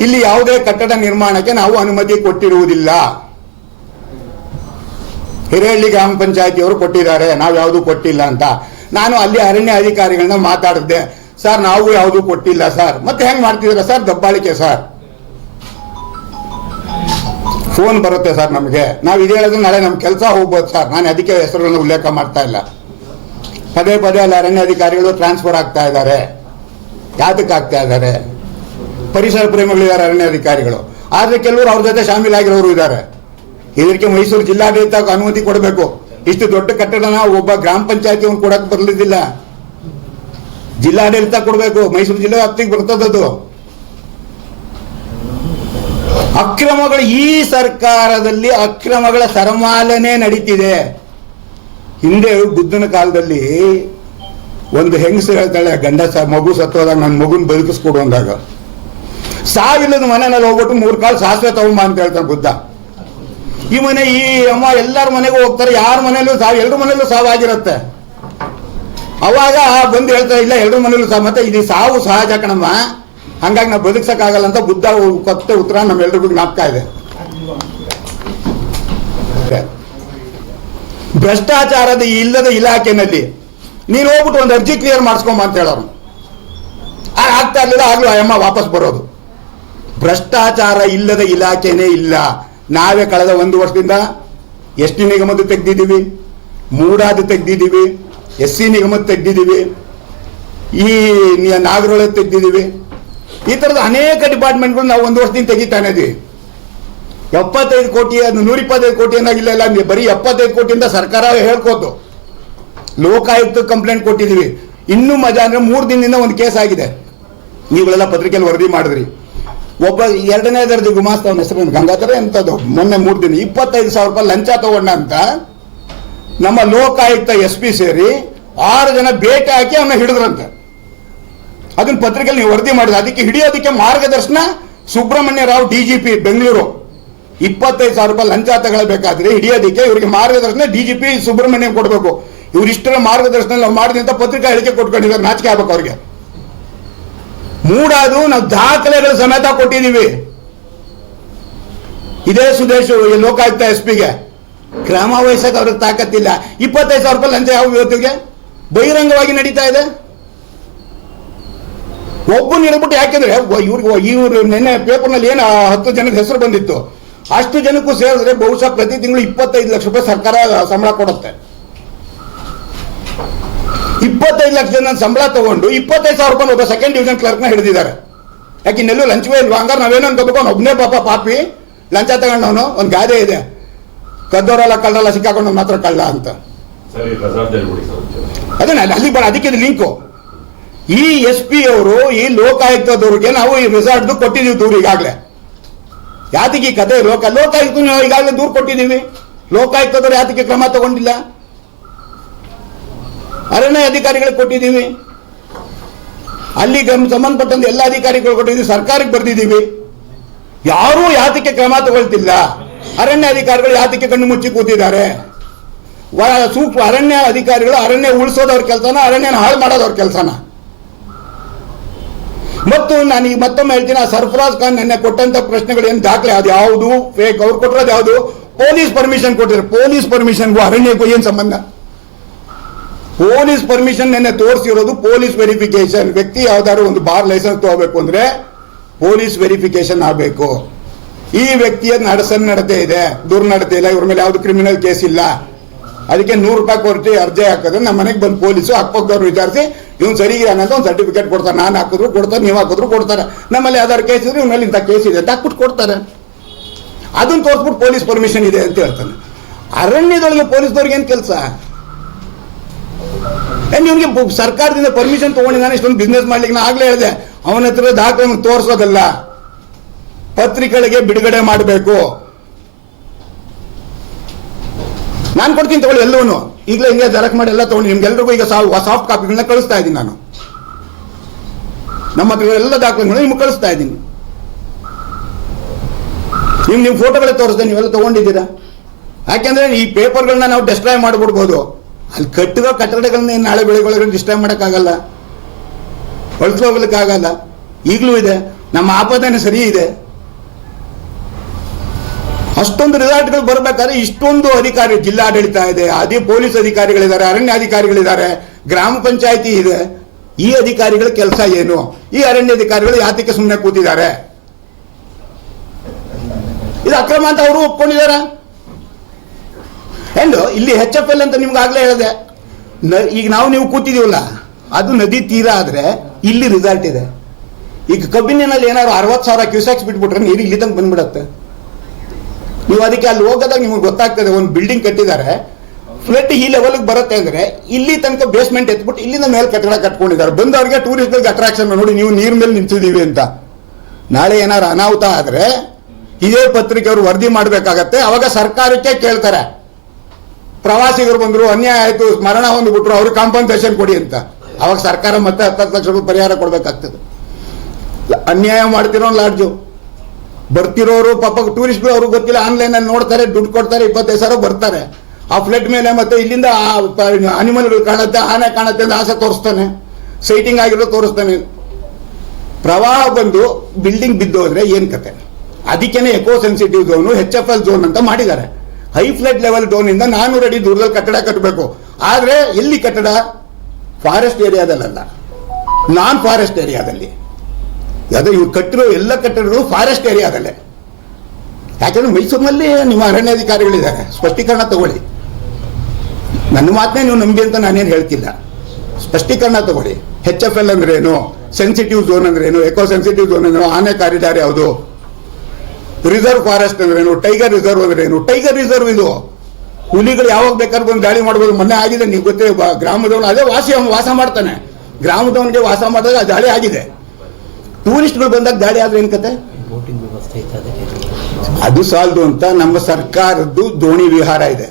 ಇಲ್ಲಿ ಯಾವುದೇ ಕಟ್ಟಡ ನಿರ್ಮಾಣಕ್ಕೆ ನಾವು ಅನುಮತಿ ಕೊಟ್ಟಿರುವುದಿಲ್ಲ. ಹಿರೇಹಳ್ಳಿ ಗ್ರಾಮ ಪಂಚಾಯತಿಯವರು ಕೊಟ್ಟಿದ್ದಾರೆ ನಾವು ಯಾವುದು ಕೊಟ್ಟಿಲ್ಲ ಅಂತ. ನಾನು ಅಲ್ಲಿ ಅರಣ್ಯ ಅಧಿಕಾರಿಗಳನ್ನ ಮಾತಾಡಿದೆ ಸರ್, ನಾವು ಯಾವುದು ಕೊಟ್ಟಿಲ್ಲ ಸರ್. ಮತ್ತೆ ಹೆಂಗ್ ಮಾಡ್ತಿದ್ದೀರಾ ಸರ್? ದಬ್ಬಾಳಿಕೆ ಸರ್. ಫೋನ್ ಬರುತ್ತೆ ಸರ್ ನಮಗೆ. ನಾವು ಇದು ಹೇಳಿದ್ರೆ ನಾಳೆ ನಮ್ಮ ಕೆಲಸ ಹೋಗ್ಬೋದು ಸರ್. ನಾನು ಅದಕ್ಕೆ ಹೆಸರುಗಳನ್ನು ಉಲ್ಲೇಖ ಮಾಡ್ತಾ ಇಲ್ಲ. ಪದೇ ಪದೇ ಅಲ್ಲಿ ಅರಣ್ಯ ಅಧಿಕಾರಿಗಳು ಟ್ರಾನ್ಸ್ಫರ್ ಆಗ್ತಾ ಇದ್ದಾರೆ. ಯಾತಕ್ಕೆ ಆಗ್ತಾ ಇದ್ದಾರೆ? ಪರಿಸರ ಪ್ರೇಮಿಗಳಿದ್ದಾರೆ ಅರಣ್ಯ ಅಧಿಕಾರಿಗಳು ಆದ್ರೆ ಕೆಲವರು ಅವ್ರ ಜೊತೆ ಶಾಮೀಲಾಗಿರೋರು ಇದ್ದಾರೆ. ಇದಕ್ಕೆ ಮೈಸೂರು ಜಿಲ್ಲಾಡಳಿತ ಅನುಮತಿ ಕೊಡಬೇಕು. ಇಷ್ಟು ದೊಡ್ಡ ಕಟ್ಟಡನ ಒಬ್ಬ ಗ್ರಾಮ ಪಂಚಾಯತಿ ಅವ್ನು ಕೊಡಕ್ ಬರ್ಲಿದ್ದಿಲ್ಲ ಜಿಲ್ಲಾಡಳಿತ ಕೊಡಬೇಕು, ಮೈಸೂರು ಜಿಲ್ಲೆ ವ್ಯಾಪ್ತಿಗೆ ಬರ್ತದದು ಅಕ್ರಮಗಳು ಈ ಸರ್ಕಾರದಲ್ಲಿ ಅಕ್ರಮಗಳ ಸರಮಾಲನೆ ನಡೀತಿದೆ. ಹಿಂದೆ ಬುದ್ಧನ ಕಾಲದಲ್ಲಿ ಒಂದು ಹೆಂಗಸು ಹೇಳ್ತಾಳೆ, ಗಂಡ ಸ, ಮಗು ಸತ್ತೋದಾಗ ನನ್ನ ಮಗುನ ಬದುಕಿಸ್ಕೊಡು ಅಂದಾಗ. ಸಾವಿಲ್ಲದ ಮನೆಯಲ್ಲಿ ಹೋಗ್ಬಿಟ್ಟು ಮೂರು ಕಾಲು ಸಾಸಿವೆ ತಗೊಂಬ ಅಂತ ಹೇಳ್ತಾನೆ ಬುದ್ಧ. ಈ ಮನೆ, ಈ ಅಮ್ಮ ಎಲ್ಲರ ಮನೆಗೂ ಹೋಗ್ತಾರೆ. ಯಾರ ಮನೆಯಲ್ಲೂ ಸಾವು ಎಲ್ರ ಮನೆಯಲ್ಲೂ ಸಾವಾಗಿರುತ್ತೆ. ಅವಾಗ ಬಂದು ಹೇಳ್ತಾರೆ, ಇಲ್ಲ ಎಲ್ರ ಮನೆಯಲ್ಲೂ ಸಾವು. ಮತ್ತೆ ಇದು ಸಾವು ಸಹಜ ಕಣಮ್ಮ. ಹಂಗಾಗಿ ನಾವು ಬದುಕ್ಸಕ್ಕಾಗಲ್ಲ ಅಂತ ಬುದ್ಧ ಕೊತ್ತೆ ಉತ್ತರ ನಮ್ಮೆಲ್ರಿಗೂ ಜ್ಞಾಪಕ ಇದೆ. ಭ್ರಷ್ಟಾಚಾರದ ಇಲ್ಲದ ಇಲಾಖೆನಲ್ಲಿ ನೀನು ಹೋಗ್ಬಿಟ್ಟು ಒಂದು ಅರ್ಜಿ ಕ್ಲಿಯರ್ ಮಾಡಿಸ್ಕೊಂಬ ಅಂತ ಹೇಳೋರು. ಆಗ್ತಾ ಇರ್ಲಿಲ್ಲ, ಆಗ್ಲೂ ಅಮ್ಮ ವಾಪಸ್ ಬರೋದು. ಭ್ರಷ್ಟಾಚಾರ ಇಲ್ಲದ ಇಲಾಖೆನೇ ಇಲ್ಲ. ನಾವೇ ಕಳೆದ ಒಂದು ವರ್ಷದಿಂದ ಎಸ್ ಟಿ ನಿಗಮದ ತೆಗೆದಿದ್ದೀವಿ ಮೂಡಾದ ತೆಗೆದಿದ್ದೀವಿ, ಎಸ್ ಸಿ ನಿಗಮದ ತೆಗೆದಿದ್ದೀವಿ, ಈ ನಿ- ನಾಗರೊಳ ತೆಗ್ದಿದ್ದೀವಿ. ಈ ಥರದ ಅನೇಕ ಡಿಪಾರ್ಟ್ಮೆಂಟ್ಗಳು ನಾವು ಒಂದು ವರ್ಷದಿಂದ ತೆಗಿತಾನೆ ಇದೀವಿ ಎಪ್ಪತ್ತೈದು ಕೋಟಿ ಅದು ನೂರ ಇಪ್ಪತ್ತೈದು ಕೋಟಿ ಏನಾಗಿಲ್ಲ ಬರೀ ಎಪ್ಪತ್ತೈದು ಕೋಟಿಯಿಂದ ಸರ್ಕಾರ ಹೇಳ್ಕೋತು ಲೋಕಾಯುಕ್ತ ಕಂಪ್ಲೇಂಟ್ ಕೊಟ್ಟಿದ್ದೀವಿ. ಇನ್ನೂ ಮಜಾ ಅಂದ್ರೆ ಮೂರು ದಿನದಿಂದ ಒಂದು ಕೇಸ್ ಆಗಿದೆ. ನೀವುಗಳೆಲ್ಲ ಪತ್ರಿಕೆಯಲ್ಲಿ ವರದಿ ಮಾಡಿದ್ರಿ. ಒಬ್ಬ ಎರಡನೇ ದರ್ಜೆ ಗುಮಾಸ್ತ ಅವನ ಹೆಸರು ಗಂಗಾಧರ ಎಂಥದ್ದು ಮೊನ್ನೆ ಮೂರು ದಿನ ಇಪ್ಪತ್ತೈದು ಸಾವಿರ ರೂಪಾಯಿ ಲಂಚ ತಗೊಂಡ ಅಂತ. ನಮ್ಮ ಲೋಕಾಯುಕ್ತ ಎಸ್ ಪಿ ಸೇರಿ ಆರು ಜನ ಭೇಟಿ ಹಾಕಿ ಅವನ್ನ ಹಿಡಿದ್ರಂತೆ. ಅದನ್ನ ಪತ್ರಿಕೆಯಲ್ಲಿ ನೀವು ವರದಿ ಮಾಡಿದ್ರೆ ಅದಕ್ಕೆ ಹಿಡಿಯೋದಕ್ಕೆ ಮಾರ್ಗದರ್ಶನ Subrahmanya Rao D G P Bengaluru. ಇಪ್ಪತ್ತೈದು ಸಾವಿರ ರೂಪಾಯಿ ಲಂಚ ತಗೊಳ್ಬೇಕಾದ್ರೆ ಹಿಡಿಯೋದಕ್ಕೆ ಇವರಿಗೆ ಮಾರ್ಗದರ್ಶನ ಡಿ ಜಿ ಪಿ ಸುಬ್ರಹ್ಮಣ್ಯ ಕೊಡಬೇಕು. ಇವ್ರು ಇಷ್ಟರ ಮಾರ್ಗದರ್ಶನ ನಾವು ಮಾಡಿದ್ವಿ ಅಂತ ಪತ್ರಿಕಾ ಹೇಳಿಕೆ ಕೊಟ್ಕೊಂಡಿದ್ದಾರೆ ನಾಚಿಕೆ ಆಗ್ಬೇಕು ಅವ್ರಿಗೆ. ಮೂಡಾದು ನಾವು ದಾಖಲೆಗಳು ಸಮೇತ ಕೊಟ್ಟಿದ್ದೀವಿ. ಇದೇ ಸುದೇಶ್ ಲೋಕಾಯುಕ್ತ ಎಸ್ ಪಿಗೆ ಕ್ರಮ ವಹಿಸಕ್ಕೆ ಅವ್ರಿಗೆ ತಾಕತ್ತಿಲ್ಲ. ಇಪ್ಪತ್ತೈದು ಸಾವಿರ ರೂಪಾಯಿ ಲಂಚ ಯಾವ ಇವತ್ತಿಗೆ? ಬಹಿರಂಗವಾಗಿ ನಡೀತಾ ಇದೆ. ಒಬ್ಬನ ಇರ್ಬಿಟ್ಟು ಯಾಕೆಂದ್ರೆ ಇವ್ರಿಗೆ ಇವ್ರು ನಿನ್ನೆ ಪೇಪರ್ನಲ್ಲಿ ಏನು ಹತ್ತು ಜನಕ್ಕೆ ಹೆಸರು ಬಂದಿತ್ತು. ಅಷ್ಟು ಜನಕ್ಕೂ ಸೇರಿದ್ರೆ ಬಹುಶಃ ಪ್ರತಿ ತಿಂಗಳು ಇಪ್ಪತ್ತೈದು ಲಕ್ಷ ರೂಪಾಯಿ ಸರ್ಕಾರ ಸಂಬಳ ಕೊಡುತ್ತೆ. ಇಪ್ಪತ್ತೈದು ಲಕ್ಷ ಜನ ಸಂಬಳ ತಗೊಂಡು ಇಪ್ಪತ್ತೈದು ಸಾವಿರ ರೂಪಾಯಿ ಒಬ್ಬ ಸೆಕೆಂಡ್ ಡಿವಿಷನ್ ಕ್ಲರ್ಕ್ನ ಹಿಡಿದಿದ್ದಾರೆ. ಯಾಕೆ ಇನ್ನೆಲ್ಲೂ ಲಂಚವೇ ಇಲ್ವಾ? ಹಂಗಾರೆ ನಾವೇನೋ ಅನ್ಕೋಬೇಕು ಒಬ್ಬನೇ ಪಾಪ ಪಾಪಿ ಲಂಚ ತಗೊಂಡವನು ಒಂದು ಗಾದೆ ಇದೆ. ಕದ್ದೋರೆಲ್ಲ ಕಳ್ಳಲ್ಲ ಸಿಕ್ಕಾಕೊಂಡು ಮಾತ್ರ ಕಳ್ಳ ಅಂತ. ಅದನ್ನ ಅಲ್ಲಿ ಬರ ಅದಕ್ಕೆ ಲಿಂಕು ಈ ಎಸ್ ಪಿ ಅವರು ಈ ಲೋಕಾಯುಕ್ತದವ್ರಿಗೆ ನಾವು ಈ ರೆಸಾರ್ಟ್ ಕೊಟ್ಟಿದ್ದೀವಿ ದೂರು ಈಗಾಗಲೇ. ಯಾತಿಗೆ ಈ ಕತೆ ಲೋಕ ಲೋಕಾಯುಕ್ತ ಈಗಾಗಲೇ ದೂರು ಕೊಟ್ಟಿದ್ದೀವಿ ಲೋಕಾಯುಕ್ತದವ್ರು ಯಾತಕ್ಕೆ ಕ್ರಮ ತಗೊಂಡಿಲ್ಲ. ಅರಣ್ಯ ಅಧಿಕಾರಿಗಳಿಗೆ ಕೊಟ್ಟಿದ್ದೀವಿ. ಅಲ್ಲಿ ಗಮ್- ಸಂಬಂಧಪಟ್ಟಂತೆ ಎಲ್ಲ ಅಧಿಕಾರಿಗಳು ಕೊಟ್ಟಿದ್ದೀವಿ. ಸರ್ಕಾರಕ್ಕೆ ಬರೆದಿದ್ದೀವಿ. ಯಾರೂ ಯಾತಕ್ಕೆ ಕ್ರಮ ತಗೊಳ್ತಿಲ್ಲ. ಅರಣ್ಯ ಅಧಿಕಾರಿಗಳು ಯಾತಕ್ಕೆ ಕಣ್ಣು ಮುಚ್ಚಿ ಕೂತಿದ್ದಾರೆ. ಸೂಕ್ಷ್ಮ ಅರಣ್ಯ ಅಧಿಕಾರಿಗಳು ಅರಣ್ಯ ಉಳಿಸೋದವ್ರ ಕೆಲಸನ, ಅರಣ್ಯನ ಹಾಳು ಮಾಡೋದವ್ರ ಕೆಲಸನ. ಮತ್ತು ನಾನು ಈಗ ಮತ್ತೊಮ್ಮೆ ಹೇಳ್ತೀನಿ, ಆ ಸರ್ಫರಾಜ್ ಖಾನ್ ನೆನ್ನೆ ಕೊಟ್ಟಂತ ಪ್ರಶ್ನೆಗಳು ಏನು ದಾಖಲೆ? ಅದು ಯಾವುದು? ಫೇಕ್? ಅವ್ರು ಕೊಟ್ಟಿರೋದು ಯಾವುದು? ಪೊಲೀಸ್ ಪರ್ಮಿಷನ್ ಕೊಟ್ಟಿದ್ರು ಪೊಲೀಸ್ ಪರ್ಮಿಷನ್ಗೂ ಅರಣ್ಯಕ್ಕೂ ಏನು ಸಂಬಂಧ? ಪೊಲೀಸ್ ಪರ್ಮಿಷನ್ ನೆನ್ನೆ ತೋರಿಸಿರೋದು ಪೊಲೀಸ್ ವೆರಿಫಿಕೇಶನ್ ವ್ಯಕ್ತಿ ಯಾವ್ದಾದ್ರು ಒಂದು ಬಾರ್ ಲೈಸೆನ್ಸ್ ತಗೋಬೇಕು ಅಂದ್ರೆ ಪೊಲೀಸ್ ವೆರಿಫಿಕೇಶನ್ ಆಗಬೇಕು. ಈ ವ್ಯಕ್ತಿಯ ನಡಸನ್ ನಡತೆ ಇದೆ, ದುರ್ನಡತೆ ಇಲ್ಲ, ಇವ್ರ ಮೇಲೆ ಯಾವ್ದು ಕ್ರಿಮಿನಲ್ ಕೇಸ್ ಇಲ್ಲ. ಅದಕ್ಕೆ ನೂರು ರೂಪಾಯಿ ಕೊಟ್ಟು ಅರ್ಜಿ ಹಾಕಿದ್ರೆ ನಮ್ಮ ಮನೆಗೆ ಬಂದು ಪೊಲೀಸು ಅಕ್ಕಪಕ್ಕದವ್ರು ವಿಚಾರಿಸಿ, ಇವ್ನು ಸರಿ ಅನ್ನೋದು ಒಂದು ಸರ್ಟಿಫಿಕೇಟ್ ಕೊಡ್ತಾರೆ, ನಾನು ಹಾಕಿದ್ರು ಕೊಡ್ತಾರೆ, ನೀವು ಹಾಕಿದ್ರು ಕೊಡ್ತಾರೆ. ನಮ್ಮಲ್ಲಿ ಯಾವ್ದಾದ್ರು ಕೇಸ್ ಇದ್ರೆ ಇವ್ನಲ್ಲಿ ಇಂಥ ಕೇಸ್ ಇದೆ ಅಂತ ಹಾಕ್ಬಿಟ್ಟು ಕೊಡ್ತಾರೆ. ಅದನ್ನು ತೋರಿಸ್ಬಿಟ್ಟು ಪೊಲೀಸ್ ಪರ್ಮಿಷನ್ ಇದೆ ಅಂತ ಹೇಳ್ತಾನೆ. ಅರಣ್ಯದೊಳಗೆ ಪೊಲೀಸ್ದವ್ರಿಗೆ ಏನು ಕೆಲಸ? ನಿಮ್ಗೆ ಸರ್ಕಾರದಿಂದ ಪರ್ಮಿಷನ್ ತಗೊಂಡಿದ್ದಾನೆ ಇಷ್ಟೊಂದು ಬಿಸ್ನೆಸ್ ಮಾಡ್ಲಿಕ್ಕೆ ನಾನು ಆಗ್ಲೇ ಹೇಳಿದೆ. ಅವನ ಹತ್ರ ದಾಖಲೆ ತೋರಿಸೋದಲ್ಲ. ಪತ್ರಿಕೆಗಳಿಗೆ ಬಿಡುಗಡೆ ಮಾಡಬೇಕು. ನಾನು ಕೊಡ್ತೀನಿ ತಗೊಳ್ಳಿ ಎಲ್ಲವೂ ಈಗಲೇ ಹಿಂಗೆ ಜೆರಾಕ್ಸ್ ಮಾಡಿ ಎಲ್ಲ ತಗೊಂಡು ನಿಮ್ಗೆಲ್ರಿಗೂ ಈಗ ಸಾಫ್ಟ್ ಕಾಪಿಗಳನ್ನ ಕಳಿಸ್ತಾ ಇದ್ದೀನಿ ನಾನು. ನಮ್ಮ ಹತ್ರ ಎಲ್ಲ ದಾಖಲೆಗಳನ್ನ ನಿಮ್ಗೆ ಕಳಿಸ್ತಾ ಇದ್ದೀನಿ. ನಿಮ್ಗೆ ನೀವು ಫೋಟೋಗಳೇ ತೋರಿಸ್ದೆ, ನೀವೆಲ್ಲ ತಗೊಂಡಿದ್ದೀರಾ? ಯಾಕೆಂದ್ರೆ ಈ ಪೇಪರ್ಗಳನ್ನ ನಾವು ಡಿಸ್ಟ್ರಾಯ್ ಮಾಡ್ಬಿಡ್ಬೋದು. ಅಲ್ಲಿ ಕಟ್ಟಿರೋ ಕಟ್ಟಡಗಳನ್ನ ನಾಳೆ ಬೆಳೆಗಳಿಗೆ ಡಿಸ್ಟ್ರಾಯ್ ಮಾಡೋಕ್ಕಾಗಲ್ಲ. ಬಳಸ್ಕೋಗ್ಲಿಕ್ಕಾಗಲ್ಲ ಈಗಲೂ ಇದೆ. ನಮ್ಮ ಆಪಾದನೆ ಸರಿ ಇದೆ. ಅಷ್ಟೊಂದು ರಿಸಾರ್ಟ್ಗಳು ಬರಬೇಕಾದ್ರೆ ಇಷ್ಟೊಂದು ಅಧಿಕಾರಿ ಜಿಲ್ಲಾಡಳಿತ ಇದೆ. ಅದೇ ಪೊಲೀಸ್ ಅಧಿಕಾರಿಗಳಿದ್ದಾರೆ ಅರಣ್ಯ ಅಧಿಕಾರಿಗಳಿದ್ದಾರೆ ಗ್ರಾಮ ಪಂಚಾಯಿತಿ ಇದೆ. ಈ ಅಧಿಕಾರಿಗಳ ಕೆಲಸ ಏನು? ಈ ಅರಣ್ಯ ಅಧಿಕಾರಿಗಳು ಯಾತಕ್ಕೆ ಸುಮ್ಮನೆ ಕೂತಿದ್ದಾರೆ? ಇದು ಅಕ್ರಮ ಅಂತ ಅವರು ಒಪ್ಕೊಂಡಿದ್ದಾರೆ? ಅಂಡ್ ಇಲ್ಲಿ ಹೆಚ್ ಎಫ್ ಎಲ್ ಅಂತ ನಿಮ್ಗೆ ಆಗ್ಲೇ ಹೇಳಿದೆ. ನ- ಈಗ ನಾವು ನೀವು ಕೂತಿದೀವಲ್ಲ ಅದು ನದಿ ತೀರ ಆದ್ರೆ ಇಲ್ಲಿ ರಿಸಲ್ಟ್ ಇದೆ. ಈಗ ಕಬ್ಬಿನಲ್ಲಿ ಏನಾದ್ರು ಅರವತ್ತು ಸಾವಿರ ಕ್ಯೂಸೆಕ್ಸ್ ಬಿಟ್ಬಿಟ್ರೆ ನೀರು ಇಲ್ಲಿ ತನಕ ಬಂದ್ಬಿಡತ್ತೆ. ನೀವು ಅದಕ್ಕೆ ಅಲ್ಲಿ ಹೋಗೋದಾಗ ನಿಮ್ಗೆ ಗೊತ್ತಾಗ್ತದೆ, ಒಂದು ಬಿಲ್ಡಿಂಗ್ ಕಟ್ಟಿದ್ದಾರೆ. ಫ್ಲಡ್ ಈ ಲೆವೆಲ್ಗೆ ಬರುತ್ತೆ ಅಂದ್ರೆ ಇಲ್ಲಿ ತನಕ ಬೇಸ್ಮೆಂಟ್ ಎತ್ಬಿಟ್ಟು ಇಲ್ಲಿಂದ ಮೇಲೆ ಕಟ್ಟಡ ಕಟ್ಕೊಂಡಿದ್ದಾರೆ. ಬಂದವ್ರಿಗೆ ಟೂರಿಸ್ಟ್ಗಳಿಗೆ ಅಟ್ರಾಕ್ಷನ್ ನೋಡಿ ನೀವು ನೀರ್ ಮೇಲೆ ನಿಂತಿದ್ದೀವಿ ಅಂತ. ನಾಳೆ ಏನಾರು ಅನಾಹುತ ಆದ್ರೆ, ಇದೇ ಪತ್ರಿಕೆ ಅವರು ವರದಿ ಮಾಡಬೇಕಾಗತ್ತೆ. ಅವಾಗ ಸರ್ಕಾರಕ್ಕೆ ಕೇಳ್ತಾರೆ. ಪ್ರವಾಸಿಗರು ಬಂದ್ರು, ಅನ್ಯಾಯ ಆಯ್ತು ಮರಣ ಹೊಂದ್ಬಿಟ್ರು, ಅವ್ರಿಗೆ ಕಾಂಪನ್ಸೇಷನ್ ಕೊಡಿ ಅಂತ. ಅವಾಗ ಸರ್ಕಾರ ಮತ್ತೆ ಹತ್ತತ್ತು ಲಕ್ಷ ರೂಪಾಯಿ ಪರಿಹಾರ ಕೊಡಬೇಕಾಗ್ತದೆ. ಅನ್ಯಾಯ ಮಾಡ್ತಿರೋ ಲಾಡ್ಜು. ಬರ್ತಿರೋರು ಪಾಪ ಟೂರಿಸ್ಟ್ಗಳು ಅವ್ರಿಗೆ ಗೊತ್ತಿಲ್ಲ ಆನ್ಲೈನ್ ಅಲ್ಲಿ ನೋಡ್ತಾರೆ, ದುಡ್ಡು ಕೊಡ್ತಾರೆ, ಇಪ್ಪತ್ತೈದು ಸಾವಿರ ಬರ್ತಾರೆ. ಆ ಫ್ಲೆಟ್ ಮೇಲೆ ಮತ್ತೆ ಇಲ್ಲಿಂದ ಅನಿಮಲ್ಗಳು ಕಾಣುತ್ತೆ, ಆನೆ ಕಾಣುತ್ತೆ ಅಂತ ಆಸೆ ತೋರಿಸ್ತಾನೆ. ಸೈಟಿಂಗ್ ಆಗಿರೋ ತೋರಿಸ್ತಾನೆ. ಪ್ರವಾಹ ಬಂದು ಬಿಲ್ಡಿಂಗ್ ಬಿದ್ದೋದ್ರೆ ಏನ್ ಕತೆ? ಅದಕ್ಕೇನೆ eco sensitive zone H F L zone ಅಂತ ಮಾಡಿದ್ದಾರೆ. ಹೈ ಫ್ಲಡ್ ಲೆವೆಲ್ ಝೋನ್ ಇಂದ ನಾನೂರು ಅಡಿ ದೂರದಲ್ಲಿ ಕಟ್ಟಡ ಕಟ್ಟಬೇಕು. ಆದ್ರೆ ಎಲ್ಲಿ ಕಟ್ಟಡ ಫಾರೆಸ್ಟ್ ಏರಿಯಾದಲ್ಲ ನಾನ್ ಫಾರೆಸ್ಟ್ ಏರಿಯಾದಲ್ಲಿ. ಅದೇ ಇವ್ರು ಕಟ್ಟಿರೋ ಎಲ್ಲ ಕಟ್ಟಡಗಳು ಫಾರೆಸ್ಟ್ ಏರಿಯಾದಲ್ಲೇ. ಯಾಕಂದ್ರೆ ಮೈಸೂರಿನಲ್ಲಿ ನಿಮ್ಮ ಅರಣ್ಯಾಧಿಕಾರಿಗಳಿದ್ದಾರೆ. ಸ್ಪಷ್ಟೀಕರಣ ತಗೊಳ್ಳಿ. ನನ್ನ ಮಾತನ್ನೇ ನೀವು ನಂಬಿ ಅಂತ ನಾನೇನು ಹೇಳ್ತಿಲ್ಲ. ಸ್ಪಷ್ಟೀಕರಣ ತಗೊಳ್ಳಿ. ಹೆಚ್ ಎಫ್ ಎಲ್ ಅಂದ್ರೆ ಏನು ಸೆನ್ಸಿಟಿವ್ ಝೋನ್ ಅಂದ್ರೆ ಏನು ಎಕೋ ಸೆನ್ಸಿಟಿವ್ ಝೋನ್ ಅಂದ್ರೆ ಆನೆ ಕಾರಿಡಾರ್ ಯಾವುದು? ರಿಸರ್ವ್ ಫಾರೆಸ್ಟ್ ಅಂದ್ರೆ ಏನು? ಟೈಗರ್ ರಿಸರ್ವ್ ಅಂದ್ರೆ ಏನು? ಟೈಗರ್ ರಿಸರ್ವ್ ಇದು. ಹುಲಿಗಳು ಯಾವಾಗ ಬೇಕಾದ್ರೂ ಬಂದು ದಾಳಿ ಮಾಡ್ಬೋದು. ಮೊನ್ನೆ ಆಗಿದೆ ನೀವು ಗೊತ್ತೇ ಗ್ರಾಮದವನು ಅದೇ ವಾಸಿ ಅವ್ನು ವಾಸ ಮಾಡ್ತಾನೆ. ಗ್ರಾಮದವನಿಗೆ ವಾಸ ಮಾಡಿದಾಗ ಆ ದಾಳಿ ಆಗಿದೆ. ಟೂರಿಸ್ಟ್ಗಳು ಬಂದಾಗ ದಾಳಿ ಆದ್ರೆ ಏನ್ ಕತೆ? ಅದು ಸಾಲದು ಅಂತ ನಮ್ಮ ಸರ್ಕಾರದ್ದು ದೋಣಿ ವಿಹಾರ ಇದೆ.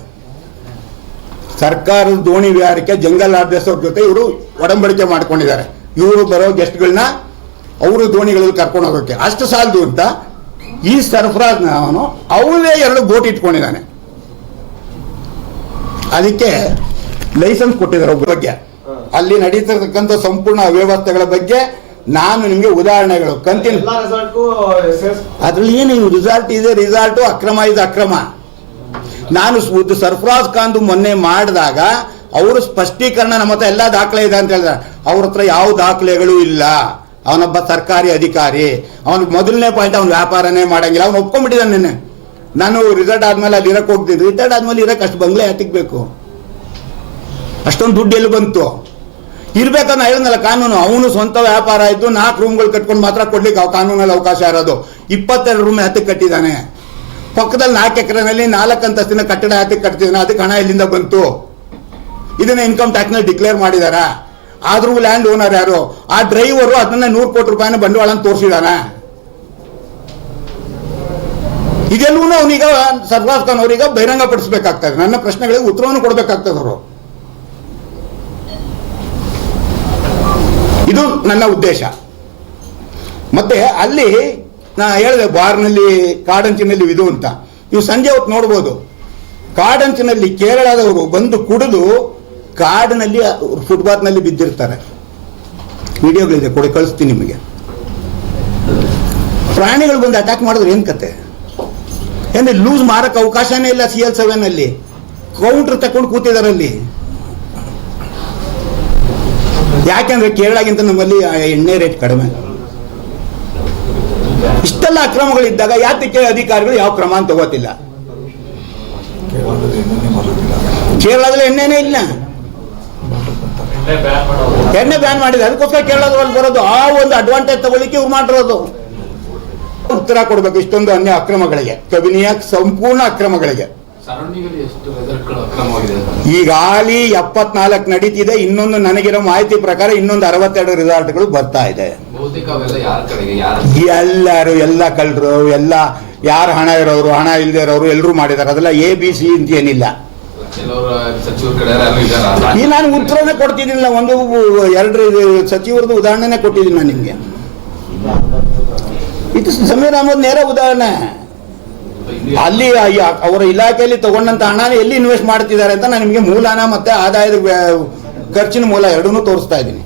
ಸರ್ಕಾರದ ದೋಣಿ ವಿಹಾರಕ್ಕೆ ಜಂಗಲ್ ಅವ್ರ ಜೊತೆ ಇವರು ಒಡಂಬಡಿಕೆ ಮಾಡ್ಕೊಂಡಿದ್ದಾರೆ. ಇವರು ಬರೋ ಗೆಸ್ಟ್ಗಳನ್ನ ಅವರು ದೋಣಿಗಳಲ್ಲಿ ಕರ್ಕೊಂಡು ಹೋಗೋಕೆ. ಅಷ್ಟು ಸಾಲದು ಅಂತ ಈ ಸರ್ಫರಾಜ್ ಅವನು ಅವನೇ ಎರಡು ಬೋಟ್ ಇಟ್ಕೊಂಡಿದ್ದಾನೆ. ಅದಕ್ಕೆ ಲೈಸೆನ್ಸ್ ಕೊಟ್ಟಿದ್ದಾರೆ ಒಬ್ಬ ಬಗ್ಗೆ. ಅಲ್ಲಿ ನಡೀತಿರ್ತಕ್ಕಂಥ ಸಂಪೂರ್ಣ ಅವ್ಯವಸ್ಥೆಗಳ ಬಗ್ಗೆ ನಾನು ನಿಮಗೆ ಉದಾಹರಣೆಗಳು. ಕಂತಿನ ಅದ್ರಲ್ಲಿ ಏನು ರಿಸಾರ್ಟ್ ಇದೆ ರಿಸಾರ್ಟು ಅಕ್ರಮ ಇದೆ ಅಕ್ರಮ. ನಾನು ಸರ್ಫರಾಜ್ ಖಾನ್ದು ಮೊನ್ನೆ ಮಾಡಿದಾಗ ಅವರು ಸ್ಪಷ್ಟೀಕರಣ ನಮ್ಮ ಹತ್ರ ಎಲ್ಲ ದಾಖಲೆ ಇದೆ ಅಂತ ಹೇಳಿದ್ರೆ ಅವ್ರ ಹತ್ರ ಯಾವ ದಾಖಲೆಗಳು ಇಲ್ಲ. ಅವನೊಬ್ಬ ಸರ್ಕಾರಿ ಅಧಿಕಾರಿ. ಅವನಿಗೆ ಮೊದಲನೇ ಪಾಯಿಂಟ್ ಅವ್ನು ವ್ಯಾಪಾರನೇ ಮಾಡಂಗಿಲ್ಲ. ಅವ್ನು ಒಪ್ಕೊಂಡ್ಬಿಟ್ಟಿದ್ದಾನೆ ನಿನ್ನೆ. ನಾನು ರಿಸಲ್ಟ್ ಆದ್ಮೇಲೆ ಅಲ್ಲಿ ಇರಕ್ಕೆ ಹೋಗ್ತೀನಿ ರಿಟೈರ್ಡ್ ಆದ್ಮೇಲೆ ಇರಕ್ಕೆ ಅಷ್ಟು ಬಂಗ್ಲೆ ಹತ್ತಿಕ್ಬೇಕು ಬೇಕು? ಅಷ್ಟೊಂದು ದುಡ್ಡು ಎಲ್ಲಿ ಬಂತು? ಇರ್ಬೇಕನ್ನ ಹೇಳಿದ್ನಲ್ಲ ಕಾನೂನು. ಅವನು ಸ್ವಂತ ವ್ಯಾಪಾರ ಇದ್ದು ನಾಲ್ಕು ರೂಮ್ಗಳು ಕಟ್ಕೊಂಡು ಮಾತ್ರ ಕೊಡ್ಲಿಕ್ಕೆ ಅವ್ ಕಾನೂನಲ್ಲಿ ಅವಕಾಶ ಇರೋದು. ಇಪ್ಪತ್ತೆರಡು ರೂಮ್ ಹತ್ತಿ ಕಟ್ಟಿದ್ದಾನೆ ಪಕ್ಕದಲ್ಲಿ ನಾಲ್ಕು ಎಕರೆನಲ್ಲಿ ನಾಲ್ಕು ಅಂತಸ್ತಿನ ಕಟ್ಟಡ ಹತ್ತಿ ಕಟ್ತಿದ್ದಾನೆ? ಅದಕ್ಕೆ ಹಣ ಇಲ್ಲಿಂದ ಬಂತು? ಇದನ್ನ ಇನ್ಕಮ್ ಟ್ಯಾಕ್ಸ್ನಲ್ಲಿ ಡಿಕ್ಲೇರ್ ಮಾಡಿದಾರ? ಆದ್ರೂ ಲ್ಯಾಂಡ್ ಓನರ್ ಯಾರು? ಆ ಡ್ರೈವರು ಅದನ್ನ ನೂರು ಕೋಟಿ ರೂಪಾಯಿನ ಬಂಡವಾಳ ತೋರಿಸಿದಾನೆ. ಇದೆಲ್ಲೂ ಅವನೀಗ ಸರ್ವಾಸ್ ಖಾನ್ ಅವರೀಗ ಬಹಿರಂಗ ಪಡಿಸಬೇಕಾಗ್ತದೆ ನನ್ನ ಪ್ರಶ್ನೆಗಳಿಗೆ ಉತ್ತರವನ್ನು ಕೊಡಬೇಕಾಗ್ತದೆ ಅವರು. ಇದು ನನ್ನ ಉದ್ದೇಶ. ಮತ್ತೆ ಅಲ್ಲಿ ನಾ ಹೇಳಿದೆ ಬಾರ್ನಲ್ಲಿ, ಕಾಡಂಚಿನಲ್ಲಿ ಇದು ಅಂತ. ನೀವು ಸಂಜೆ ಹೊತ್ತು ನೋಡ್ಬೋದು. ಕಾಡಂಚಿನಲ್ಲಿ ಕೇರಳದವರು ಬಂದು ಕುಡಿದು ಕಾಡಿನಲ್ಲಿ, ಫುಟ್ಪಾತ್ನಲ್ಲಿ ಬಿದ್ದಿರ್ತಾರೆ. ವಿಡಿಯೋಗಳಿದೆ, ಕೊಡಿ, ಕಳಿಸ್ತೀನಿ ನಿಮಗೆ. ಪ್ರಾಣಿಗಳು ಬಂದು ಅಟ್ಯಾಕ್ ಮಾಡಿದ್ರೆ ಏನ್ ಕತೆ? ಏನ್ರಿ ಲೂಸ್ ಮಾರಕ್ಕೆ ಅವಕಾಶನೇ ಇಲ್ಲ ಸಿ ಎಲ್ ಸೆವೆನ್ ಅಲ್ಲಿ. ಕೌಂಟರ್ ತಕೊಂಡು ಕೂತಿದಾರೆ ಅಲ್ಲಿ. ಯಾಕೆಂದ್ರೆ ಕೇರಳಗಿಂತ ನಮ್ಮಲ್ಲಿ ಎಣ್ಣೆ ರೇಟ್ ಕಡಿಮೆ. ಇಷ್ಟೆಲ್ಲ ಅಕ್ರಮಗಳಿದ್ದಾಗ ಯಾತಕ್ಕೆ ಅಧಿಕಾರಿಗಳು ಯಾವ ಕ್ರಮ ಅಂತ ತಗೋತಿಲ್ಲ? ಕೇರಳದಲ್ಲಿ ಎಣ್ಣೆನೇ ಇಲ್ಲ. ಎಣ್ಣೆ ಬ್ಯಾನ್ ಮಾಡಿದೆ. ಅದಕ್ಕೋಸ್ಕರ ಕೇರಳದಲ್ಲಿ ಬರೋದು ಆ ಒಂದು ಅಡ್ವಾಂಟೇಜ್ ತಗೊಳ್ಳಿಕ್ಕೆ ಇವ್ರು ಮಾಡಿರೋದು. ಉತ್ತರ ಕೊಡಬೇಕು ಇಷ್ಟೊಂದು ಅನ್ಯ ಅಕ್ರಮಗಳಿಗೆ ಕಬಿನಿಯ ಸಂಪೂರ್ಣ ಅಕ್ರಮಗಳಿಗೆ. ಈಗ ಈಗಾಗಲೇ ಎಪ್ಪತ್ನಾಲ್ಕು ನಡೀತಿದೆ ಇನ್ನೊಂದು ನನಗಿರೋ ಮಾಹಿತಿ ಪ್ರಕಾರ ಇನ್ನೊಂದು ಅರವತ್ತೆರಡು ರಿಸಾರ್ಟ್ಗಳು ಬರ್ತಾ ಇದೆ. ಎಲ್ಲರೂ ಎಲ್ಲ ಕಳ್ಳರು ಎಲ್ಲ ಯಾರು ಹಣ ಇರೋರು ಹಣ ಇಲ್ಲದೆ ಇರೋರು ಎಲ್ಲರೂ ಮಾಡಿದ್ದಾರೆ. ಅದೆಲ್ಲ ಎ ಬಿ ಸಿ ಅಂತ ಏನಿಲ್ಲ. ಈ ನಾನು ಉತ್ತರನೇ ಕೊಡ್ತಿದ್ದೀನಿಲ್ಲ ಒಂದು ಎರಡು ಸಚಿವರದ್ದು ಉದಾಹರಣೆನೇ ಕೊಟ್ಟಿದ್ದೀನಿ ನಾನು ನಿಮಗೆ. ಇದು ಸಮೀರ್ ಅಹಮದ್ ನೇರ ಉದಾಹರಣೆ. ಅಲ್ಲಿ ಅವರ ಇಲಾಖೆಯಲ್ಲಿ ತಗೊಂಡಂತ ಹಣ ಎಲ್ಲಿ ಇನ್ವೆಸ್ಟ್ ಮಾಡ್ತಿದ್ದಾರೆ ಅಂತ ನಾನು ನಿಮಗೆ ಮೂಲನ ಮತ್ತೆ ಆದಾಯದ ಖರ್ಚಿನ ಮೂಲ ಎರಡನ್ನೂ ತೋರಿಸ್ತಾ ಇದ್ದೀನಿ.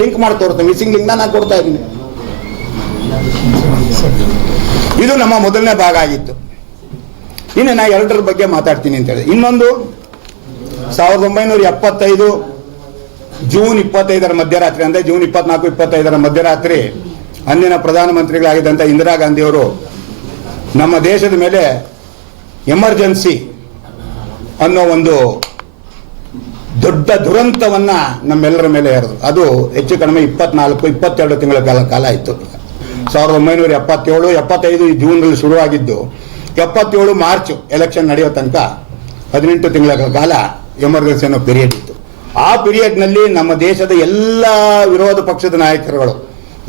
ಲಿಂಕ್ ಮಾಡಿ ತೋರಿಸ್ತೀನಿ ಮಿಸ್ಸಿಂಗ್ ಲಿಂಕ್ನ ನಾನು ಕೊಡ್ತಾ ಇದ್ದೀನಿ. ಇದು ನಮ್ಮ ಮೊದಲನೇ ಭಾಗ ಆಗಿತ್ತು. ಇನ್ನು ನಾ ಎರಡರ ಬಗ್ಗೆ ಮಾತಾಡ್ತೀನಿ ಅಂತ ಹೇಳಿ ಇನ್ನೊಂದು, ಸಾವಿರದ ಒಂಬೈನೂರ ಎಪ್ಪತ್ತೈದು ಜೂನ್ ಇಪ್ಪತ್ತೈದರ ಮಧ್ಯರಾತ್ರಿ, ಅಂದರೆ ಜೂನ್ ಇಪ್ಪತ್ನಾಲ್ಕು, ಇಪ್ಪತ್ತೈದರ ಮಧ್ಯರಾತ್ರಿ ಅಂದಿನ ಪ್ರಧಾನಮಂತ್ರಿಗಳಾಗಿದ್ದಂಥ ಇಂದಿರಾ ಗಾಂಧಿಯವರು ನಮ್ಮ ದೇಶದ ಮೇಲೆ ಎಮರ್ಜೆನ್ಸಿ ಅನ್ನೋ ಒಂದು ದೊಡ್ಡ ದುರಂತವನ್ನ ನಮ್ಮೆಲ್ಲರ ಮೇಲೆ ಹೇರಿದ್ರು ಅದು ಹೆಚ್ಚು ಕಡಿಮೆ ಇಪ್ಪತ್ನಾಲ್ಕು, ಇಪ್ಪತ್ತೆರಡು ತಿಂಗಳ ಕಾಲ ಕಾಲ ಇತ್ತು ಸಾವಿರದ ಒಂಬೈನೂರ ಎಪ್ಪತ್ತೇಳು, ಎಪ್ಪತ್ತೈದು ಜೂನ್ನಲ್ಲಿ ಶುರುವಾಗಿದ್ದು ಎಪ್ಪತ್ತೇಳು ಮಾರ್ಚ್ ಎಲೆಕ್ಷನ್ ನಡೆಯೋ ತನಕ ಹದಿನೆಂಟು ತಿಂಗಳ ಕಾಲ ಎಮರ್ಜೆನ್ಸಿ ಅನ್ನೋ ಪೀರಿಯಡ್ ಇತ್ತು. ಆ ಪೀರಿಯಡ್ನಲ್ಲಿ ನಮ್ಮ ದೇಶದ ಎಲ್ಲ ವಿರೋಧ ಪಕ್ಷದ ನಾಯಕರುಗಳು,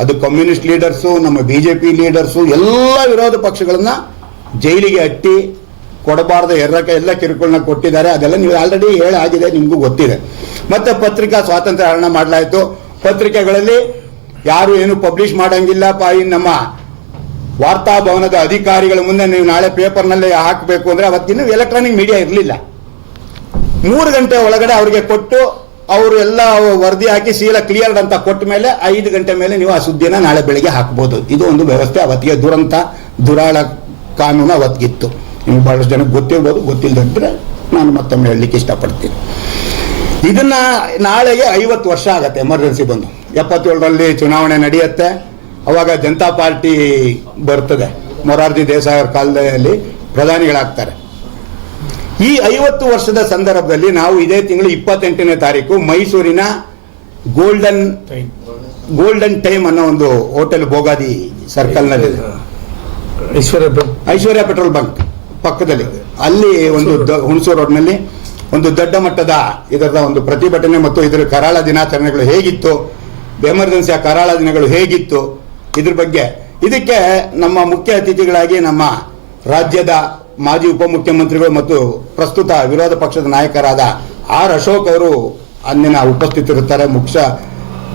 ಅದು ಕಮ್ಯುನಿಸ್ಟ್ ಲೀಡರ್ಸು ನಮ್ಮ ಬಿ ಜೆ ಪಿ ಲೀಡರ್ಸು ಎಲ್ಲ ವಿರೋಧ ಪಕ್ಷಗಳನ್ನ ಜೈಲಿಗೆ ಅಟ್ಟಿ, ಕೊಡಬಾರದ ಎರಕ ಎಲ್ಲ ಕಿರುಕುಳನ್ನ ಕೊಟ್ಟಿದ್ದಾರೆ. ಅದೆಲ್ಲ ನೀವು ಆಲ್ರೆಡಿ ಹೇಳಾಗಿದೆ, ನಿಮಗೂ ಗೊತ್ತಿದೆ. ಮತ್ತೆ ಪತ್ರಿಕಾ ಸ್ವಾತಂತ್ರ್ಯ ಹರಣ ಮಾಡಲಾಯಿತು. ಪತ್ರಿಕೆಗಳಲ್ಲಿ ಯಾರು ಏನು ಪಬ್ಲಿಷ್ ಮಾಡಂಗಿಲ್ಲ ಪಾಯಿ ನಮ್ಮ ವಾರ್ತಾ ಭವನದ ಅಧಿಕಾರಿಗಳ ಮುಂದೆ ನೀವು ನಾಳೆ ಪೇಪರ್ನಲ್ಲೇ ಹಾಕಬೇಕು ಅಂದ್ರೆ ಅವತ್ತಿನ್ನೂ ಎಲೆಕ್ಟ್ರಾನಿಕ್ ಮೀಡಿಯಾ ಇರಲಿಲ್ಲ. ಮೂರು ಗಂಟೆ ಒಳಗಡೆ ಅವರಿಗೆ ಕೊಟ್ಟು ಅವರು ಎಲ್ಲ ವರದಿ ಹಾಕಿ ಸೀಲ ಕ್ಲಿಯರ್ಡ್ ಅಂತ ಕೊಟ್ಟ ಮೇಲೆ ಐದು ಗಂಟೆ ಮೇಲೆ ನೀವು ಆ ಸುದ್ದಿನ ನಾಳೆ ಬೆಳಿಗ್ಗೆ ಹಾಕ್ಬೋದು. ಇದು ಒಂದು ವ್ಯವಸ್ಥೆ ಅವತ್ತಿಗೆ ದುರಂತ, ದುರಾಳ ಕಾನೂನು ಅವತ್ತಿಗಿತ್ತು. ನಿಮ್ಗೆ ಬಹಳಷ್ಟು ಜನಕ್ಕೆ ಗೊತ್ತಿರ್ಬೋದು ಗೊತ್ತಿಲ್ಲದಿದ್ರೆ ನಾನು ಮತ್ತೊಮ್ಮೆ ಹೇಳಲಿಕ್ಕೆ ಇಷ್ಟಪಡ್ತೀನಿ. ಇದನ್ನ ನಾಳೆಗೆ ಐವತ್ತು ವರ್ಷ ಆಗತ್ತೆ ಎಮರ್ಜೆನ್ಸಿ ಬಂದು. ಎಪ್ಪತ್ತೇಳರಲ್ಲಿ ಚುನಾವಣೆ ನಡೆಯುತ್ತೆ. ಅವಾಗ ಜನತಾ ಪಾರ್ಟಿ ಬರ್ತದೆ. ಮೊರಾರ್ಜಿ ದೇಸಾಯಿ ಅವ್ರ ಕಾಲದಲ್ಲಿ ಪ್ರಧಾನಿಗಳಾಗ್ತಾರೆ. ಈ ಐವತ್ತು ವರ್ಷದ ಸಂದರ್ಭದಲ್ಲಿ ನಾವು ಇದೇ ತಿಂಗಳು ಇಪ್ಪತ್ತೆಂಟನೇ ತಾರೀಕು ಮೈಸೂರಿನ ಗೋಲ್ಡನ್ ಗೋಲ್ಡನ್ ಟೈಮ್ ಅನ್ನೋ ಒಂದು ಹೋಟೆಲ್ ಬೋಗಾದಿ ಸರ್ಕಲ್ನಲ್ಲಿ. ಐಶ್ವರ್ಯ ಐಶ್ವರ್ಯ ಪೆಟ್ರೋಲ್ ಬಂಕ್ ಪಕ್ಕದಲ್ಲಿ. ಅಲ್ಲಿ ಒಂದು ಹುಣಸೂರು. ರೋಡ್ನಲ್ಲಿ ಒಂದು ದೊಡ್ಡ ಮಟ್ಟದ ಇದರ ಒಂದು ಪ್ರತಿಭಟನೆ ಮತ್ತು ಇದರ ಕರಾಳ ದಿನಾಚರಣೆಗಳು ಹೇಗಿತ್ತು ಎಮರ್ಜೆನ್ಸಿಯ ಕರಾಳ ದಿನಗಳು ಹೇಗಿತ್ತು ಇದ್ರ ಬಗ್ಗೆ. ಇದಕ್ಕೆ ನಮ್ಮ ಮುಖ್ಯ ಅತಿಥಿಗಳಾಗಿ ನಮ್ಮ ರಾಜ್ಯದ ಮಾಜಿ ಉಪಮುಖ್ಯಮಂತ್ರಿಗಳು ಮತ್ತು ಪ್ರಸ್ತುತ ವಿರೋಧ ಪಕ್ಷದ ನಾಯಕರಾದ ಆರ್ ಅಶೋಕ್ ಅವರು ಅಂದಿನ ಉಪಸ್ಥಿತರಿರ್ತಾರೆ ಮುಖ್ಯ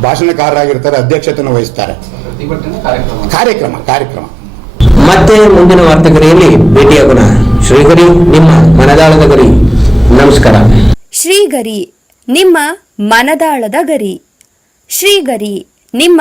ಭಾಷಣಕಾರರಾಗಿರ್ತಾರೆ ಅಧ್ಯಕ್ಷತೆಯನ್ನು ವಹಿಸ್ತಾರೆ. ಕಾರ್ಯಕ್ರಮ ಕಾರ್ಯಕ್ರಮ. ಮತ್ತೆ ಮುಂದಿನ ವಾರ್ತೆಗರಿಯಲ್ಲಿ ಭೇಟಿಯಾಗೋಣ. ಶ್ರೀಗರಿ ನಿಮ್ಮ ಮನದಾಳದ ಗರಿ. ನಮಸ್ಕಾರ. ಶ್ರೀಗರಿ ನಿಮ್ಮ ಮನದಾಳದ ಗರಿ. ಶ್ರೀಗರಿ ನಿಮ್ಮ